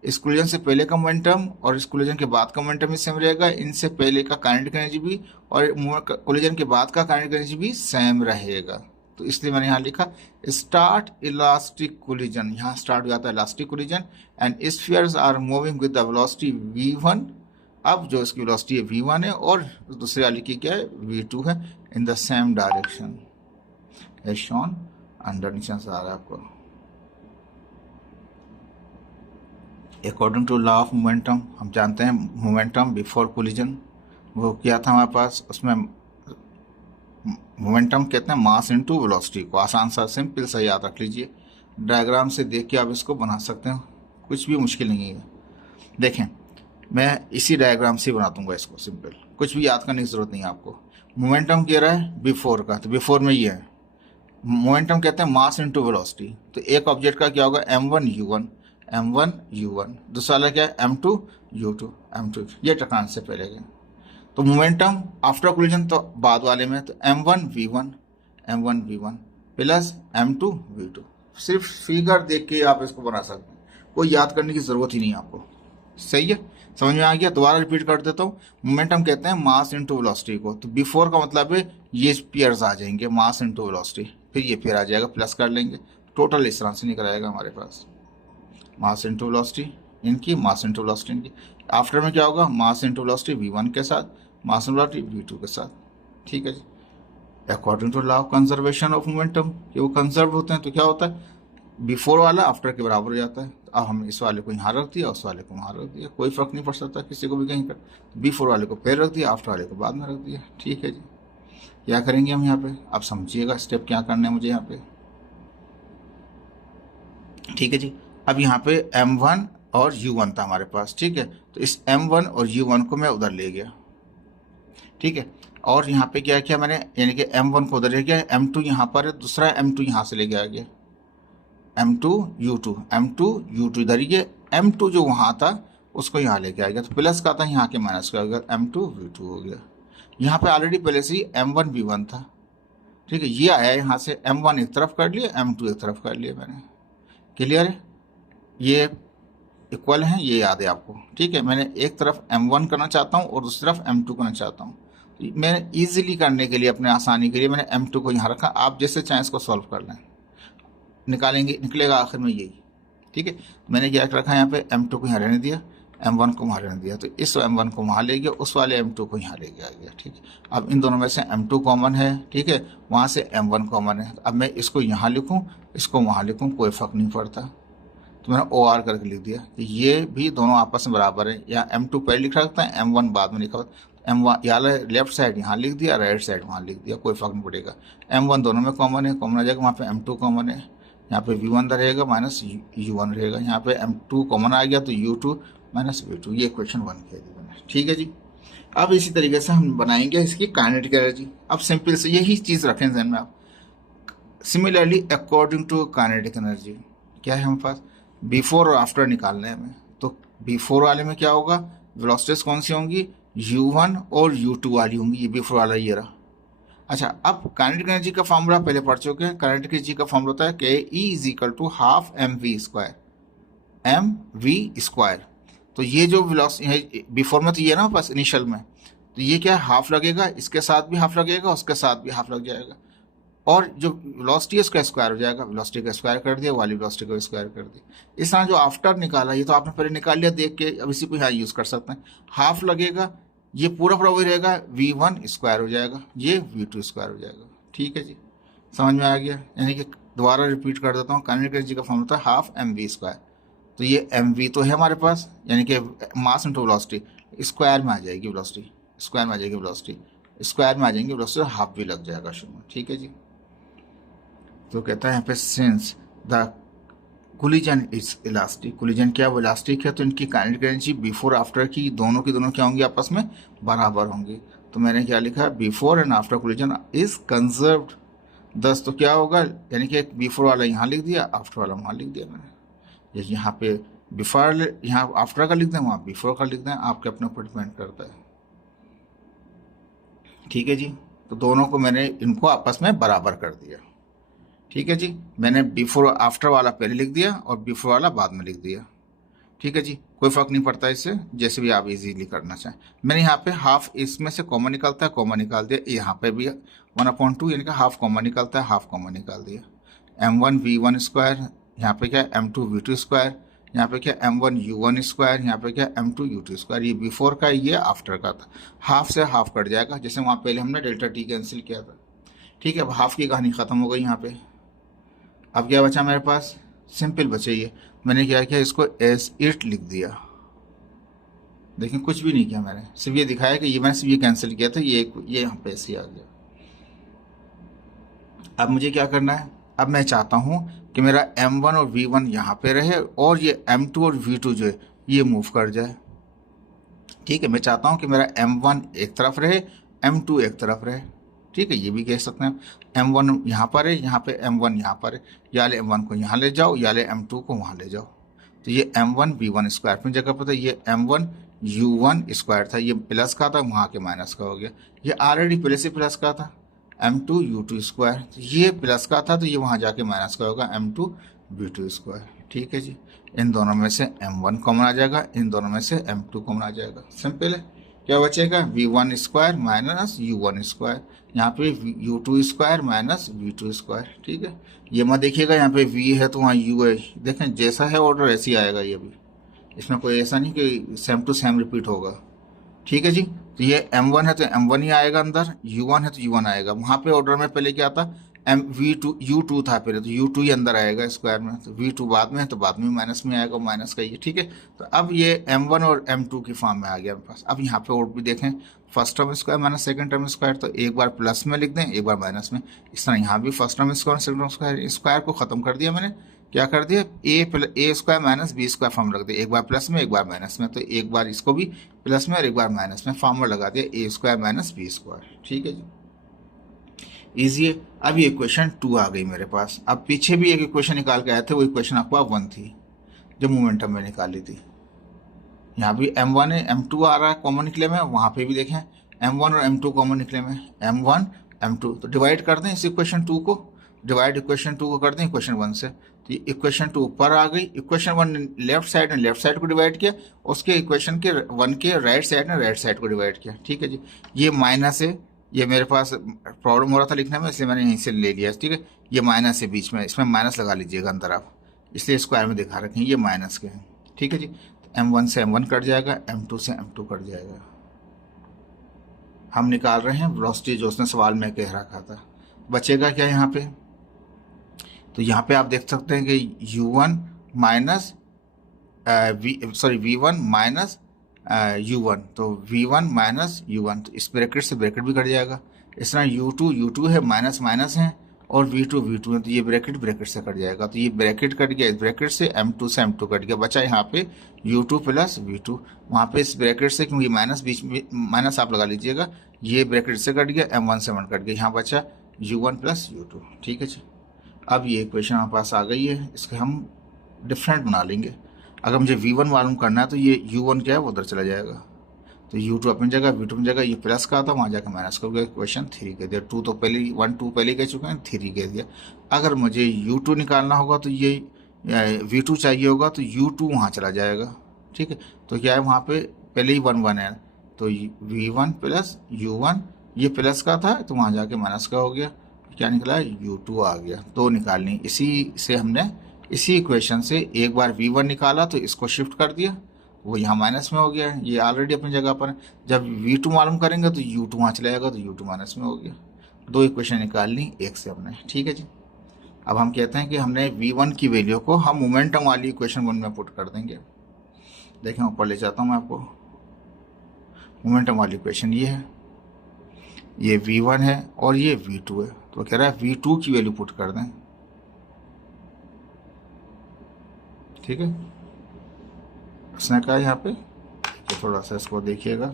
इस कोलिजन से पहले का मोमेंटम और इस कोलिजन के बाद का मोमेंटम भी सेम रहेगा, इनसे पहले का काइनेटिक एनर्जी भी और कोलिजन के बाद का काइनेटिक एनर्जी भी सेम रहेगा। तो इसलिए मैंने यहाँ लिखा स्टार्ट इलास्टिक कोलिजन, यहाँ स्टार्ट हो जाता है elastic collision and spheres are moving with the velocity v1। अब जो इसकी वेलोसिटी है v1 है और दूसरे वाली की क्या है, v2 है, in the same direction as shown under. नीचे से आ रहा है आपको, according to law of momentum, हम जानते हैं मोमेंटम बिफोर कोलिजन वो क्या था हमारे पास, उसमें मोमेंटम कहते हैं मास इनटू वेलोसिटी को। आसान सा सिंपल सा याद रख लीजिए, डायग्राम से देख के आप इसको बना सकते हो, कुछ भी मुश्किल नहीं है। देखें मैं इसी डायग्राम से बना दूंगा इसको, सिंपल, कुछ भी याद करने की जरूरत नहीं है आपको। मोमेंटम कह रहा है बिफोर का, तो बिफोर में ये है, मोमेंटम कहते हैं मास इनटू वेलोसिटी। तो एक ऑब्जेक्ट का क्या होगा, m1 u1, दूसरा वाला क्या है, m2 u2, ये टकराने से पहले के। तो मोमेंटम आफ्टर कोलिजन तो बाद वाले में, तो m1 v1 plus m2 v2। सिर्फ फिगर देख के आप इसको बना सकते हैं, कोई याद करने की जरूरत ही नहीं है आपको। सही है, समझ में आ गया। दोबारा रिपीट कर देता हूँ, मोमेंटम कहते हैं मास इनटू वेलोसिटी को, तो बिफोर का मतलब है ये पेयर्स आ जाएंगे, मास इनटू वेलोसिटी, फिर ये पेयर आ जाएगा, प्लस कर लेंगे, टोटल इस तरह से निकल आएगा हमारे पास, मास इनटू वेलोसिटी इनकी, मास इनटू वेलोसिटी इनकी। आफ्टर में क्या होगा, मास इनटू वेलोसिटी v1 के साथ, मास इनटू वेलोसिटी v2 के साथ। ठीक है जी, according to law of conservation of momentum, कि वो कंजर्व होते हैं तो क्या होता है, बिफोर वाला आफ्टर के बराबर हो जाता है। तो अब हम इस वाले को यहाँ रख दिया, उस वाले को वहाँ रख दिया, कोई फर्क नहीं पड़ सकता किसी को भी कहीं पर। बिफोर वाले को पहले रख दिया, आफ्टर वाले को बाद में रख दिया। ठीक है जी, क्या करेंगे हम यहाँ पे, आप समझिएगा स्टेप क्या करना है मुझे यहाँ पे। ठीक है जी, अब यहाँ पे M1 और U1 था हमारे पास। ठीक है, तो इस M1 और U1 को मैं उधर ले गया। ठीक है, और यहाँ पे क्या किया मैंने, यानी कि M1 को उधर ले गया, M2 यहाँ पर है, दूसरा M2 यहाँ से ले गया गया, M2 U2, M2 U2 इधर ये M2 जो वहाँ था उसको यहाँ लेके आ गया, तो प्लस का था यहाँ के माइनस का हो गया, M2 V2 हो गया। यहाँ पे ऑलरेडी पहले से ही M1 V1 था। ठीक है, ये आया यहाँ से, M1 एक तरफ कर लिया, M2 एक तरफ कर लिया मैंने। क्लियर है, ये इक्वल हैं, ये याद है आपको। ठीक है, मैंने एक तरफ M1 करना चाहता हूँ और दूसरी तरफ M2 करना चाहता हूँ। तो मैंने ईजिली करने के लिए, अपने आसानी के लिए मैंने M2 को यहाँ रखा। आप जैसे चाहें इसको सॉल्व कर लें, निकालेंगे, निकलेगा आखिर में यही। ठीक है, मैंने क्या रखा यहाँ पे, M2 को यहाँ रहने दिया, M1 को वहाँ रहने दिया, तो इस M1 को वहाँ ले गया, उस वाले M2 को यहाँ ले गया गया। ठीक है, अब इन दोनों में से M2 कॉमन है। ठीक है, वहाँ से M1 कॉमन है। अब मैं इसको यहाँ लिखूँ, इसको वहाँ लिखूँ, कोई फ़र्क नहीं पड़ता। तो मैंने OR करके लिख दिया कि ये भी दोनों आपस में बराबर है। या M2 पहले लिख सकता है, M1 बाद में लिखा, M1 या लेफ्ट साइड यहाँ लिख दिया, राइट साइड वहाँ लिख दिया, कोई फर्क नहीं पड़ेगा। M1 दोनों में कॉमन है, कॉमन आ जाएगा, वहाँ पे M2 कॉमन है, यहाँ पे V1 रहेगा माइनस U1 रहेगा, यहाँ पे M2 कॉमन आ गया तो U2 माइनस V2। ये क्वेश्चन 1 किया जी मैंने। ठीक है जी, अब इसी तरीके से हम बनाएंगे इसकी काइनेटिक एनर्जी। अब सिंपल से यही चीज़ रखें ध्यान में आप। Similarly according to kinetic energy क्या है हमारे पास, बिफोर और आफ्टर निकालने हैं हमें। तो बिफोर वाले में क्या होगा, वेलोसिटीज कौन सी होंगी, U1 और U2 वाली होंगी, ये बिफोर वाला ये रहा। अच्छा, अब काइनेटिक एनर्जी का फॉर्मूला पहले पढ़ चुके हैं। काइनेटिक एनर्जी का फॉर्मूला होता है KE is equal to half mv², mv²। तो ये जो वेलोसिटी बिफोर में तो ये ना बस इनिशियल में, तो ये क्या हाफ लगेगा, इसके साथ भी हाफ लगेगा, उसके साथ भी हाफ लग जाएगा, और जो वेलोसिटी है उसका स्क्वायर हो जाएगा। वेलोसिटी का स्क्वायर कर दिया, वाली वेलोसिटी का स्क्वायर कर दिया। इस तरह जो आफ्टर निकाला, ये तो आपने पहले निकाल लिया देख के, अब इसी को यहाँ यूज़ कर सकते हैं। हाफ लगेगा, ये पूरा पूरा वही रहेगा, V1 स्क्वायर हो जाएगा, ये V2 स्क्वायर हो जाएगा। ठीक है जी, समझ में आ गया। यानी कि दोबारा रिपीट कर देता हूँ, काइनेटिक एनर्जी का फॉर्मूला था हाफ mv²। तो ये mv तो है हमारे पास, यानी कि मास इंटू वेलोसिटी, स्क्वायर में आ जाएगी वेलोसिटी, स्क्वायर में आ जाएगी वेलोसिटी, स्क्वायर में आ जाएंगे वेलोसिटी, हाफ भी लग जाएगा शुरू में। ठीक है जी, तो कहता है यहाँ पे since the collision is elastic, collision क्या वो इलास्टिक है, तो इनकी काइनेटिक एनर्जी बिफोर आफ्टर की दोनों क्या होंगी, आपस में बराबर होंगी। तो मैंने क्या लिखा, before and after collision is conserved. 10 तो क्या होगा, यानी कि बिफोर वाला यहाँ लिख दिया, आफ्टर वाला वहाँ लिख दिया मैंने। यहाँ पे बिफोर, यहाँ आफ्टर का लिख दें, वहाँ बिफोर का लिख दें, आपके अपने ऊपर डिपेंड करता है। ठीक है जी, तो दोनों को मैंने इनको आपस में बराबर कर दिया। ठीक है जी, मैंने बिफोर आफ्टर वाला पहले लिख दिया और बिफोर वाला बाद में लिख दिया। ठीक है जी, कोई फर्क नहीं पड़ता इससे, जैसे भी आप इजीली करना चाहें। मैंने यहाँ पे हाफ इसमें से कॉमन निकालता है, कॉमन निकाल दिया। यहाँ पे भी 1/2 यानी कि हाफ कॉमन निकालता है, हाफ कॉमन निकाल दिया। M1 V1², यहाँ पे क्या M2 V2², यहाँ पे क्या M1 U1², यहाँ पे क्या M2 U2²। ये बिफोर का, ये आफ्टर का था। हाफ से हाफ कट जाएगा, जैसे वहाँ पहले हमने डेल्टा T कैंसिल किया था। ठीक है, अब हाफ की कहानी ख़त्म हो गई यहाँ पे। अब क्या बचा मेरे पास, सिंपल बचे ये। मैंने क्या किया, इसको एज इट लिख दिया। देखिए कुछ भी नहीं किया मैंने, सिर्फ ये दिखाया कि ये मैंने सिर्फ ये कैंसिल किया था, ये यहाँ पे ऐसे आ गया। अब मुझे क्या करना है, अब मैं चाहता हूँ कि मेरा M1 और V1 यहाँ पे रहे और ये M2 और V2 जो है ये मूव कर जाए। ठीक है, मैं चाहता हूँ कि मेरा M1 एक तरफ रहे, M2 एक तरफ रहे। ठीक है, ये भी कह सकते हैं M1 यहाँ पर है, यहाँ पे M1 यहाँ पर है, या ले M1 को यहाँ ले जाओ, या ले M2 को वहाँ ले जाओ। तो ये M1 V1² अपनी जगह पर था, ये M1 U1² था, ये प्लस का था, वहाँ के माइनस का हो गया। ये ऑलरेडी पहले से प्लस का था, M2 U2², तो ये प्लस का था, तो ये वहाँ जाके माइनस का होगा, M2 V2²। ठीक है जी, इन दोनों में से M1 कॉमन आ जाएगा, इन दोनों में से M2 कॉमन आ जाएगा। सिंपल है, क्या बचेगा, V1² माइनस U1², यहाँ पे U2² माइनस V2²। ठीक है, ये मत देखिएगा यहाँ पे V है तो वहाँ U है, देखें जैसा है ऑर्डर ऐसे ही आएगा ये भी, इसमें कोई ऐसा नहीं कि सेम टू सेम रिपीट होगा। ठीक है जी, तो ये M1 है तो M1 ही आएगा अंदर, U1 है तो U1 आएगा। वहाँ पे ऑर्डर में पहले क्या था, U2 था पहले, तो U2 ही अंदर आएगा स्क्वायर में, तो V2 बाद में है तो बाद में माइनस में आएगा, माइनस का ये, ठीक है। तो अब ये M1 और M2 की फॉर्म में आ गया मेरे पास। अब यहाँ पे और भी देखें, first term square minus second term square, तो एक बार प्लस में लिख दें, एक बार माइनस में। इस तरह यहाँ भी first term square second term square, square को खत्म कर दिया मैंने, क्या कर दिया, a square minus b square form रख दिया, एक बार प्लस में एक बार माइनस में, तो एक बार इसको भी प्लस में और एक बार माइनस में फॉर्मूला लगा दिया, a square minus b square, ठीक है जी, इजी है। अब ये इक्वेशन 2 आ गई मेरे पास। अब पीछे भी एक इक्वेशन निकाल के आए थे, वो इक्वेशन आपको 1 थी जो मोमेंटम में निकाली थी। यहाँ भी M1 है, M2 आ रहा है कॉमन निकले में, वहाँ पे भी देखें M1 और M2 कॉमन निकले में, M1 M2, तो डिवाइड कर दें इस इक्वेशन 2 को, डिवाइड इक्वेशन 2 को कर दें इक्वेशन 1 से, तो ये इक्वेशन 2 ऊपर आ गई, इक्वेशन 1 लेफ्ट साइड ने लेफ्ट साइड को डिवाइड किया, उसके इक्वेशन के 1 के राइट साइड ने राइट साइड को डिवाइड किया, ठीक है जी। ये माइनस है, ये मेरे पास प्रॉब्लम हो रहा था लिखने में, इसलिए मैंने यहीं से ले लिया, ठीक है। ये माइनस है बीच में, इसमें माइनस लगा लीजिएगा अंदर आप, इसलिए स्क्वायर में दिखा रखें, ये माइनस के हैं, ठीक है जी। M1 से M1 कट जाएगा, M2 से M2 कट जाएगा। हम निकाल रहे हैं वेलोसिटी जो उसने सवाल में कह रखा था। बचेगा क्या यहाँ पे, तो यहाँ पे आप देख सकते हैं कि U1 minus V1 minus U1, तो V1 माइनस U1, तो इस ब्रैकेट से ब्रैकेट भी कट जाएगा। इस तरह U2 है, माइनस माइनस है, और V2 है, तो ये ब्रैकेट ब्रैकेट से कट जाएगा, तो ये ब्रैकेट कट गया, इस ब्रैकेट से M2 से M2 कट गया, बचा यहाँ पे U2 प्लस V2, वहाँ पे इस ब्रैकेट से, क्योंकि माइनस बीच में माइनस आप लगा लीजिएगा, ये ब्रैकेट से कट गया, M1 से 1 कट गया, यहाँ बचा U1 प्लस U2, ठीक है जी। अब ये इक्वेशन हमारे पास आ गई है, इसके हम डिफरेंट बना लेंगे। अगर मुझे V1 मालूम करना है तो ये U1 क्या है वो उधर चला जाएगा, तो U2 अपनी जगह, V2 अपनी जगह, ये प्लस का था वहाँ जाकर माइनस कर गया, क्वेश्चन 3 कह दिया, 2 तो पहले 1 2 पहले कह चुके हैं, 3 कह दिया। अगर मुझे U2 निकालना होगा तो ये V2 चाहिए होगा, तो U2 वहाँ चला जाएगा, ठीक है। तो क्या है वहाँ पे पहले ही 1 1 है, तो V1 प्लस U1, ये प्लस का था तो वहाँ जाके माइनस का हो गया, क्या निकला, U2 आ गया। तो निकालनी, इसी से हमने इसी इक्वेशन से एक बार V1 निकाला तो इसको शिफ्ट कर दिया, वो यहाँ माइनस में हो गया, ये ऑलरेडी अपनी जगह पर है। जब V2 मालूम करेंगे तो U2 वहाँ चला जाएगा, तो U2 माइनस में हो गया। 2 इक्वेशन निकाल ली एक से हमने, ठीक है जी। अब हम कहते हैं कि हमने V1 की वैल्यू को हम मोमेंटम वाली इक्वेशन 1 में पुट कर देंगे। देखें ऊपर ले जाता हूँ मैं आपको, मोमेंटम वाली इक्वेशन ये है, ये V1 है और ये V2 है, तो कह रहा है V2 की वैल्यू पुट कर दें, ठीक है। उसने कहा यहाँ पे तो थोड़ा सा इसको देखिएगा,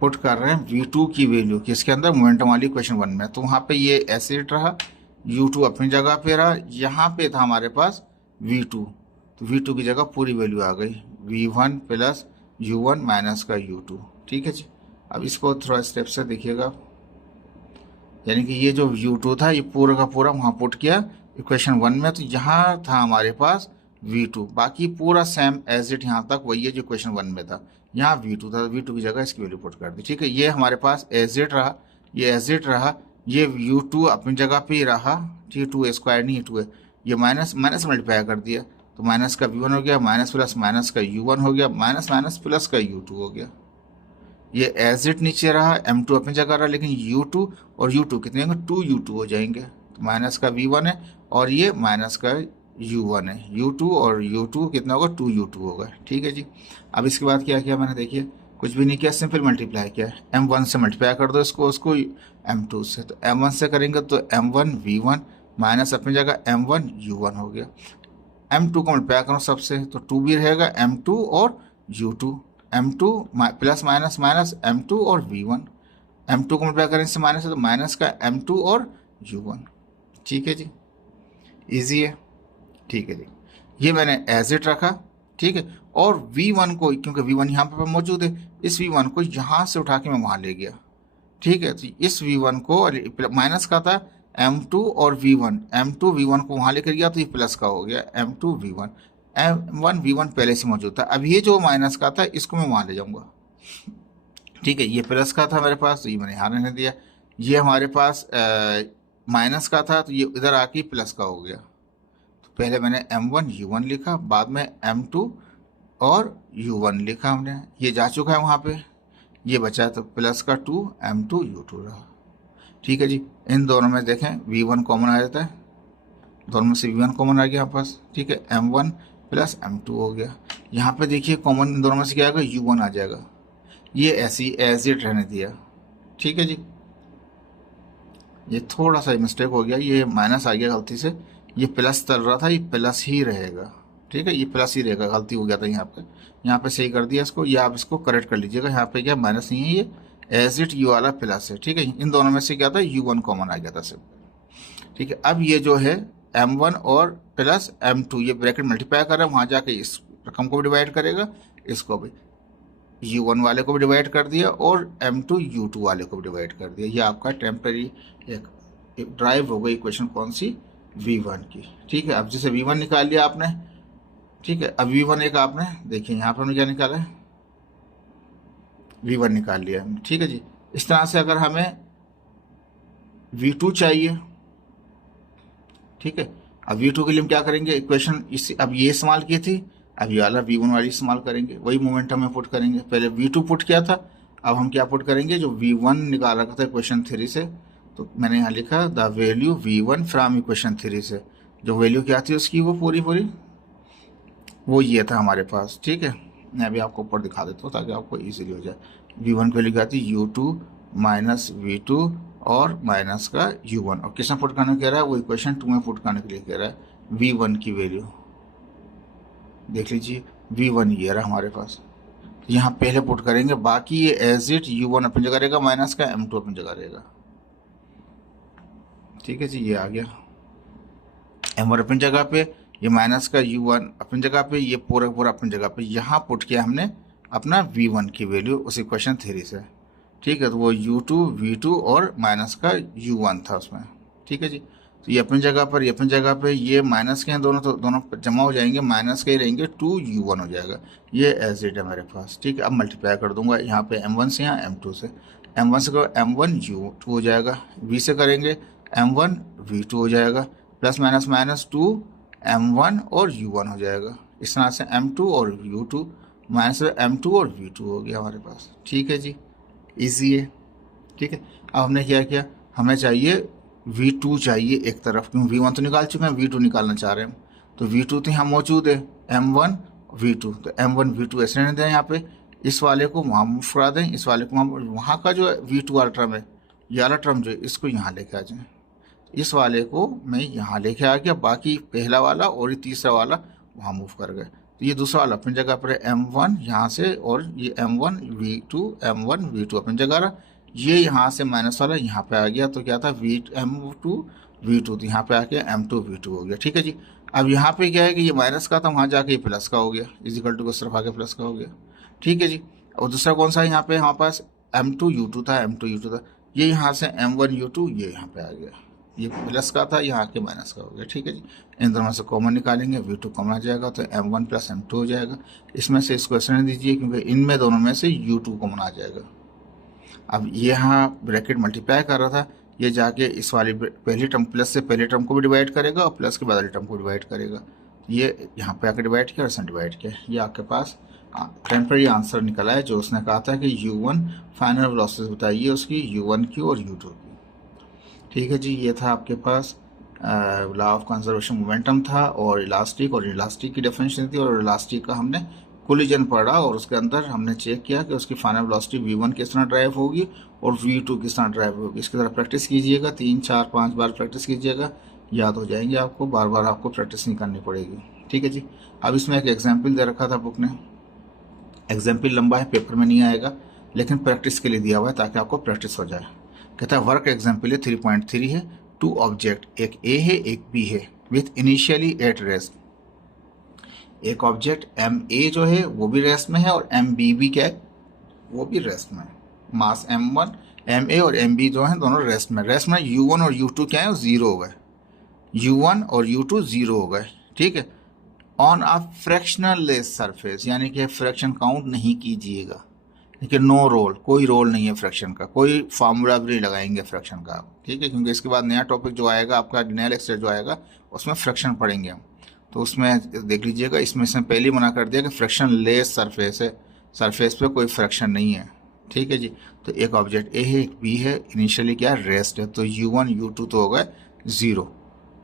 पुट कर रहे हैं V2 की वैल्यू किसके अंदर, मोमेंटम वाली इक्वेशन 1 में, तो वहाँ पे ये ऐसे रहा, U2 अपनी जगह पे रहा, यहाँ पे था हमारे पास V2, तो V2 की जगह पूरी वैल्यू आ गई, V1 प्लस U1 माइनस का U2, ठीक है जी। अब इसको थोड़ा स्टेप से देखिएगा, यानी कि ये जो U2 था ये पूरा का पूरा वहाँ पुट किया इक्वेशन 1 में, तो यहाँ था हमारे पास V2, बाकी पूरा सेम एज इट यहाँ तक वही है जो इक्वेशन 1 में था, यहाँ V2 था, V2 की जगह इसकी वैल्यू पुट कर दी, ठीक है। ये हमारे पास एज इट रहा, ये एज इट रहा, ये U2 अपनी जगह पे ही रहा, ठीक है, 2 स्क्वायर नहीं 2 है, ये माइनस माइनस मल्टीप्लाई कर दिया, तो माइनस का V1 हो गया, माइनस प्लस माइनस का U1 हो गया, माइनस माइनस प्लस का U2 हो गया। ये एज इट नीचे रहा, M2 अपनी जगह रहा, लेकिन U2 और U2 कितने होंगे, 2U2 हो जाएंगे, तो माइनस का V1 है और ये माइनस का U1 है, U2 और U2 कितना होगा, 2U2 होगा, ठीक है जी। अब इसके बाद क्या किया मैंने, देखिए कुछ भी नहीं किया, सिंपल मल्टीप्लाई किया, M1 से मल्टीप्लाई कर दो इसको, उसको M2 से, तो M1 से करेंगे तो M1 V1 माइनस अपनी जगह M1 U1 हो गया, M2 को मल्टीप्लाई करो सबसे, तो 2 भी रहेगा, M2 और U2, M2 plus minus minus M2 और V1, M2 को मल्टीप्लाई करें इससे माइनस है, तो माइनस का M2 और U1, ठीक है जी, इजी है, ठीक है जी। ये मैंने एज इट रखा, ठीक है, और V1 को, क्योंकि V1 यहाँ पर मौजूद है, इस V1 को यहाँ से उठा के मैं वहाँ ले गया, ठीक है, तो इस V1 को माइनस का था M2 और V1, M2 V1 को वहाँ लेकर गया तो ये प्लस का हो गया, M2 V1, M1 V1 पहले से मौजूद था, अब ये जो माइनस का था इसको मैं वहाँ ले जाऊँगा, ठीक है, ये प्लस का था मेरे पास तो ये मैंने यहाँ रहने दिया, ये हमारे पास माइनस का था तो ये इधर आके प्लस का हो गया, तो पहले मैंने M1 U1 लिखा, बाद में M2 और U1 लिखा हमने, ये जा चुका है वहाँ पे, ये बचा तो प्लस का 2 M2 U2 रहा, ठीक है जी। इन दोनों में देखें V1 कॉमन आ जाता है, दोनों में से V1 कॉमन आ गया यहाँ पास, ठीक है, M1 प्लस M2 हो गया। यहाँ पे देखिए कॉमन इन दोनों में से क्या आएगा, U1 आ जाएगा। ये ऐसी एज इट रहने दिया, ठीक है जी। ये थोड़ा सा मिस्टेक हो गया, ये माइनस आ गया गलती से, ये प्लस चल रहा था, ये प्लस ही रहेगा, ठीक है, ये प्लस ही रहेगा, गलती हो गया था यहाँ पे सही कर दिया इसको, या आप इसको करेक्ट कर लीजिएगा। यहाँ पे क्या माइनस नहीं है, ये एज इट यू वाला प्लस है, ठीक है। इन दोनों में से क्या था, U1 कॉमन आ गया था सिर्फ, ठीक है। अब ये जो है M1 और प्लस M2 ये ब्रैकेट मल्टीप्लाई कर रहा है, वहाँ जाके इस रकम को भी डिवाइड करेगा, इसको भी U1 वाले को भी डिवाइड कर दिया और M2 U2 वाले को भी डिवाइड कर दिया। ये आपका टेम्पररी एक ड्राइव हो गई इक्वेशन कौन सी, V1 की, ठीक है। अब जैसे V1 निकाल लिया आपने, ठीक है। अब V1 एक आपने देखिए यहाँ पर हमने क्या निकाला है, V1 निकाल लिया हमने, ठीक है जी। इस तरह से अगर हमें V2 चाहिए, ठीक है, अब V2 के लिए हम क्या करेंगे, इक्वेशन इस अब ये इस्तेमाल की थी, अब ये वाला V1 वाली इस्तेमाल करेंगे, वही मोमेंटम में पुट करेंगे। पहले V2 पुट किया था, अब हम क्या पुट करेंगे, जो V1 निकाल रखा था इक्वेशन 3 से, तो मैंने यहाँ लिखा the value V1 from equation 3 से, जो वैल्यू क्या थी उसकी वो पूरी वो ये था हमारे पास, ठीक है। मैं अभी आपको ऊपर दिखा देता हूँ ताकि आपको ईजिली हो जाए। V1 की वैल्यू क्या थी, U2 माइनस V2 और माइनस का U1, और किसमें पुट करने कह रहा है, वो इक्वेशन 2 में पुट करने के लिए कह रहा है। V1 की वैल्यू देख लीजिए, V1 ये रहा हमारे पास, यहाँ पहले पुट करेंगे, बाकी ये एज इट U1 अपनी जगह रहेगा, माइनस का M2 अपनी जगह रहेगा, ठीक है जी। ये आ गया M1 अपनी जगह पे, ये माइनस का U1 अपनी जगह पे, ये पूरा पूरा अपनी जगह पे। यहाँ पुट किया हमने अपना V1 की वैल्यू उस इक्वेशन 3 से, ठीक है। तो वो U2 V2 और माइनस का U1 था उसमें, ठीक है जी। तो ये अपनी जगह पर, ये अपनी जगह पे, ये माइनस के हैं दोनों, तो दोनों जमा हो जाएंगे, माइनस के ही रहेंगे, 2U1 हो जाएगा। ये एज इट है मेरे पास, ठीक है। अब मल्टीप्लाई कर दूंगा यहाँ पे M1 से, यहाँ M2 से, M1 से करो M1 U2 हो जाएगा, V से करेंगे M1 V2 हो जाएगा, प्लस माइनस माइनस 2 M1 और U1 हो जाएगा। इस तरह से M2 और U2 माइनस M2 और V2 हो गया हमारे पास, ठीक है जी। इजी है, ठीक है। अब हमने क्या किया, हमें चाहिए V2 चाहिए एक तरफ, क्योंकि V1 तो निकाल चुके हैं, V2 निकालना चाह रहे हैं, तो V2 तो यहाँ मौजूद है, M1 V2, तो M1 V2 ऐसे रहने दें, यहाँ पे इस वाले को वहाँ मूव करा दें, इस वाले को वहाँ का जो V2 वाला टर्म है, ये वाला टर्म जो है इसको यहाँ लेके आ जाए, इस वाले को मैं यहाँ लेके आ गया, बाकी पहला वाला और ये तीसरा वाला वहाँ मूव कर गए। तो ये दूसरा वाला अपनी जगह पर है M1 यहाँ से, और ये M1 V2 अपनी जगह रहा, ये यहाँ से माइनस वाला यहाँ पे आ गया, तो क्या था M2 V2, तो यहाँ पे आके M2 V2 हो गया, ठीक है जी। अब यहाँ पे क्या है कि ये माइनस का था, वहाँ जाके ये प्लस का हो गया, इजिकल टू को सिर्फ आके प्लस का हो गया, ठीक है जी। और दूसरा कौन सा है, यहाँ पे हमारे पास M2 U2 था, ये यहाँ से M1 U2 ये यहाँ पे आ गया, ये प्लस का था, यहाँ के माइनस का हो गया, ठीक है जी। इन दोनों से कॉमन निकालेंगे, V2 कॉमन आ जाएगा, तो M1 प्लस M2 हो जाएगा। इसमें से इसको ऐसे नहीं दीजिए, क्योंकि इनमें दोनों में से U2 कॉमन आ जाएगा। अब ये यहाँ ब्रैकेट मल्टीप्लाई कर रहा था, ये जाके इस वाली पहली टर्म, प्लस से पहले टर्म को भी डिवाइड करेगा और प्लस के बाद वाली टर्म को डिवाइड करेगा। ये यहाँ पे आके डिवाइड किया और इसने डिवाइड किया, ये आपके पास टेम्पररी आंसर निकला है, जो उसने कहा था कि U1 फाइनल वेलोसिटी बताइए उसकी, U1 की और U2 की, ठीक है जी। ये था आपके पास लॉ ऑफ कंजर्वेशन मोमेंटम था, और इलास्टिक की डेफिनेशन थी, और इलास्टिक का हमने कोलिजन पढ़ा, और उसके अंदर हमने चेक किया कि उसकी फाइनल वेलोसिटी V1 किस तरह ड्राइव होगी और V2 किस तरह ड्राइव होगी। इसकी तरह प्रैक्टिस कीजिएगा, 3 4 5 बार प्रैक्टिस कीजिएगा, याद हो जाएंगे आपको, बार बार आपको प्रैक्टिस नहीं करनी पड़ेगी, ठीक है जी। अब इसमें एक एग्जाम्पल दे रखा था बुक ने, एग्जाम्पल लंबा है, पेपर में नहीं आएगा, लेकिन प्रैक्टिस के लिए दिया हुआ है ताकि आपको प्रैक्टिस हो जाए। कहता है वर्क एग्जाम्पल है 3.3 है, 2 ऑब्जेक्ट, एक A है एक B है, विथ इनिशियली एट रेस्ट। एक ऑब्जेक्ट MA जो है वो भी रेस्ट में है, और MB भी क्या है, वो भी रेस्ट में है। मास M1 MA और MB जो है दोनों रेस्ट में U1 और U2 क्या है, वो 0 हो गए, U1 और U2 0 हो गए, ठीक है। On a fractional less surface, यानी कि फ्रैक्शन काउंट नहीं कीजिएगा, देखिए नो रोल, कोई रोल नहीं है फ्रैक्शन का, कोई फार्मूला भी नहीं लगाएंगे फ्रैक्शन का, ठीक है, क्योंकि इसके बाद नया टॉपिक जो आएगा आपका, नया लेक्चर जो आएगा उसमें फ्रैक्शन पढ़ेंगे हम, तो उसमें देख लीजिएगा, इसमें से पहले मना कर दिया कि फ्रैक्शन लेस सरफेस है, सरफेस पे कोई फ्रैक्शन नहीं है, ठीक है जी। तो एक ऑब्जेक्ट ए है, एक बी है, इनिशियली क्या है, रेस्ट है, तो u1 u2 तो हो गए 0।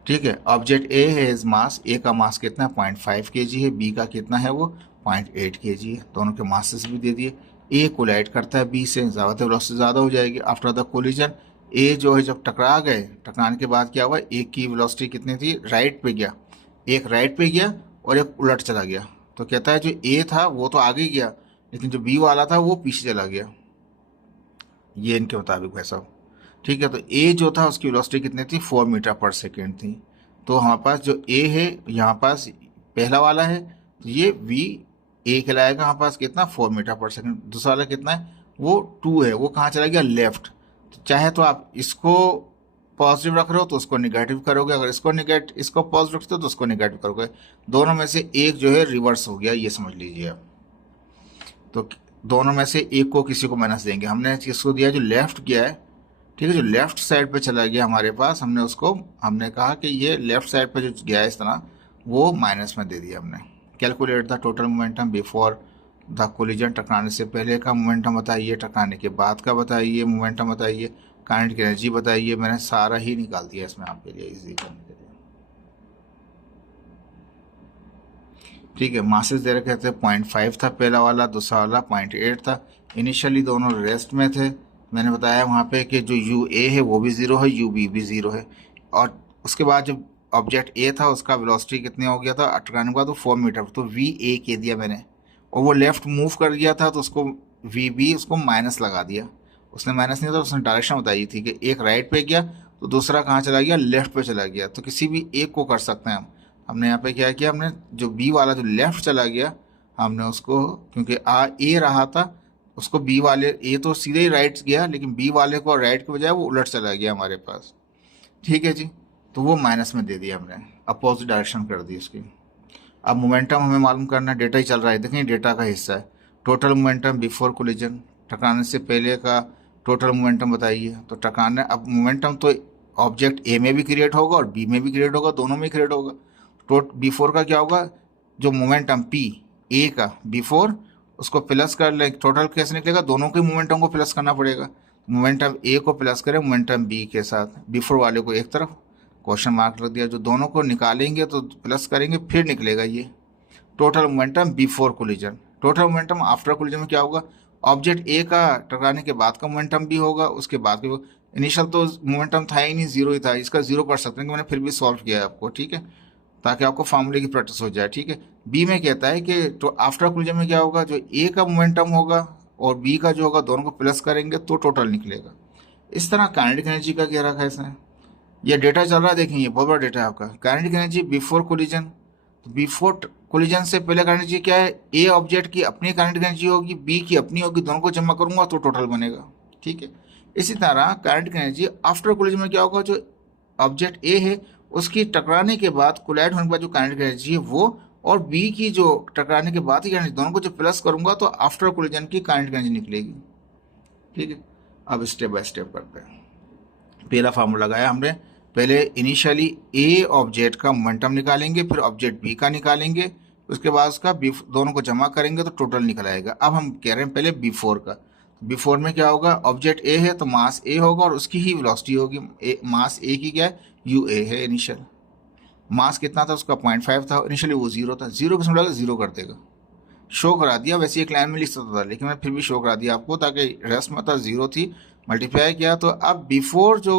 ठीक है, ऑब्जेक्ट ए है इज मास, ए का मास कितना है 0.5 kg है, बी का कितना है वो 0.8 kg है, दोनों के मासेस भी दे दिए। ए कोलाइड करता है बी से, ज़्यादा वेलोसिटी ज़्यादा हो जाएगी। आफ्टर द कोलिजन ए जो है जब टकरा गए, टकराने के बाद क्या हुआ, एक की वेलोसिटी कितनी थी, राइट पे गया, एक राइट पे गया और एक उलट चला गया। तो कहता है जो ए था वो तो आगे गया, लेकिन जो बी वाला था वो पीछे चला गया, ये इनके मुताबिक वैसा हो। ठीक है, तो ए जो था उसकी वेलोसिटी कितनी थी, 4 मीटर पर सेकेंड थी। तो हमारे पास जो ए है यहाँ पास पहला वाला है, तो ये वी ए कहलाएगा हमारे पास कितना, 4 मीटर पर सेकेंड। दूसरा वाला कितना है, वो 2 है, वो कहाँ चला गया, लेफ्ट। तो चाहे तो आप इसको पॉजिटिव रख रहे हो तो उसको निगेटिव करोगे, अगर इसको पॉजिटिव रखते हो तो उसको निगेटिव करोगे। दोनों में से एक जो है रिवर्स हो गया, ये समझ लीजिए आप। तो दोनों में से एक को किसी को माइनस देंगे। हमने किसको दिया, जो लेफ्ट गया है, ठीक है, जो लेफ्ट साइड पे चला गया हमारे पास, हमने कहा कि ये लेफ्ट साइड पे जो गया है इस तरह, वो माइनस में दे दिया हमने। Calculate the total momentum before the collision, टकराने से पहले का मोमेंटम बताइए, टकराने के बाद का बताइए, मोमेंटम बताइए, काइनेटिक एनर्जी बताइए। मैंने सारा ही निकाल दिया इसमें आपके लिए इजी करने के लिए। ठीक है, मासेस दे रखे थे 0.5 था पहला वाला, दूसरा वाला 0.8 था। इनिशियली दोनों रेस्ट में थे। मैंने बताया वहाँ पे कि जो यू ए है वो भी 0 है, यू बी भी 0 है। और उसके बाद जब ऑब्जेक्ट ए था उसका वेलोसिटी कितने हो गया था, अटकाने के बाद वो 4 मीटर, तो वी ए कह दिया मैंने। और वो लेफ्ट मूव कर गया था तो उसको वी बी उसको माइनस लगा दिया। उसने माइनस नहीं था, उसने डायरेक्शन बताई थी कि एक राइट पे गया तो दूसरा कहाँ चला गया, लेफ्ट पे चला गया। तो किसी भी एक को कर सकते हैं हम। हमने यहाँ पे क्या किया, हमने जो बी वाला जो लेफ्ट चला गया, हमने उसको, क्योंकि ए रहा था, उसको बी वाले, ए तो सीधे ही राइट गया, लेकिन बी वाले को राइट के बजाय वो उलट चला गया हमारे पास। ठीक है जी, तो वो माइनस में दे दिया हमने, अपोजिट डायरेक्शन कर दी उसकी। अब मोमेंटम हमें मालूम करना है, डेटा ही चल रहा है, देखें डेटा का हिस्सा है। टोटल मोमेंटम बिफोर कोलिजन, टकराने से पहले का टोटल मोमेंटम बताइए। तो टकराने, अब मोमेंटम तो ऑब्जेक्ट ए में भी क्रिएट होगा और बी में भी क्रिएट होगा, दोनों में क्रिएट होगा। बिफोर का क्या होगा, जो मोमेंटम पी ए का बिफोर, उसको प्लस कर ले, टोटल कैसे निकलेगा, दोनों के मोमेंटम को प्लस करना पड़ेगा। मोमेंटम ए को प्लस करें मोमेंटम बी के साथ, बिफोर वाले को एक तरफ क्वेश्चन मार्क रख दिया। जो दोनों को निकालेंगे तो प्लस करेंगे फिर निकलेगा ये total momentum before collision. Total momentum after collision में क्या होगा, ऑब्जेक्ट ए का टकराने के बाद का मोमेंटम भी होगा, उसके बाद के, इनिशियल तो मोमेंटम था ही नहीं, 0 ही था, इसका 0 कर सकते हैं, मैंने फिर भी सॉल्व किया है आपको, ठीक है, ताकि आपको फार्मूले की प्रैक्टिस हो जाए। ठीक है, बी में कहता है कि तो आफ्टर कोलिजन में क्या होगा, जो ए का मोमेंटम होगा और बी का जो होगा, दोनों को प्लस करेंगे तो टोटल निकलेगा। इस तरह काइनेटिक एनर्जी का क्या रखा है इसने, ये डेटा चल रहा है, देखें ये बहुत बड़ा डेटा है आपका। काइनेटिक एनर्जी बिफोर कोलिजन, तो बिफोर कोलिजन से पहले काइनेटिक एनर्जी क्या है, ए ऑब्जेक्ट की अपनी काइनेटिक एनर्जी होगी, बी की अपनी होगी, दोनों को जमा करूंगा तो टोटल बनेगा। ठीक है, इसी तरह काइनेटिक एनर्जी आफ्टर कोलिजन में क्या होगा, जो ऑब्जेक्ट ए है उसकी टकराने के बाद, कोलाइड होने के बाद जो काइनेटिक एनर्जी है वो, और बी की जो टकराने के बाद की एनर्जी, दोनों को जब प्लस करूंगा तो आफ्टर कोलिजन की काइनेटिक एनर्जी निकलेगी। ठीक है, अब स्टेप बाय स्टेप करते हैं। पहला फार्मूला लगाया हमने, पहले इनिशियली ए ऑब्जेक्ट का मोमेंटम निकालेंगे, फिर ऑब्जेक्ट बी का निकालेंगे, उसके बाद उसका दोनों को जमा करेंगे तो टोटल निकल आएगा। अब हम कह रहे हैं पहले बिफोर का। बिफोर में क्या होगा, ऑब्जेक्ट ए है तो मास ए होगा और उसकी ही वेलोसिटी होगी। मास ए की क्या है, यू ए है। इनिशियल मास कितना था उसका, 0.5 था, इनिशियली वो 0 था, 0 किस में 0 कर देगा, शो करा दिया। वैसे एक लाइन में लिख सकता था, लेकिन मैं फिर भी शो करा दिया आपको, ताकि रेस्ट में था 0 थी, मल्टीप्लाई किया। तो अब बिफोर जो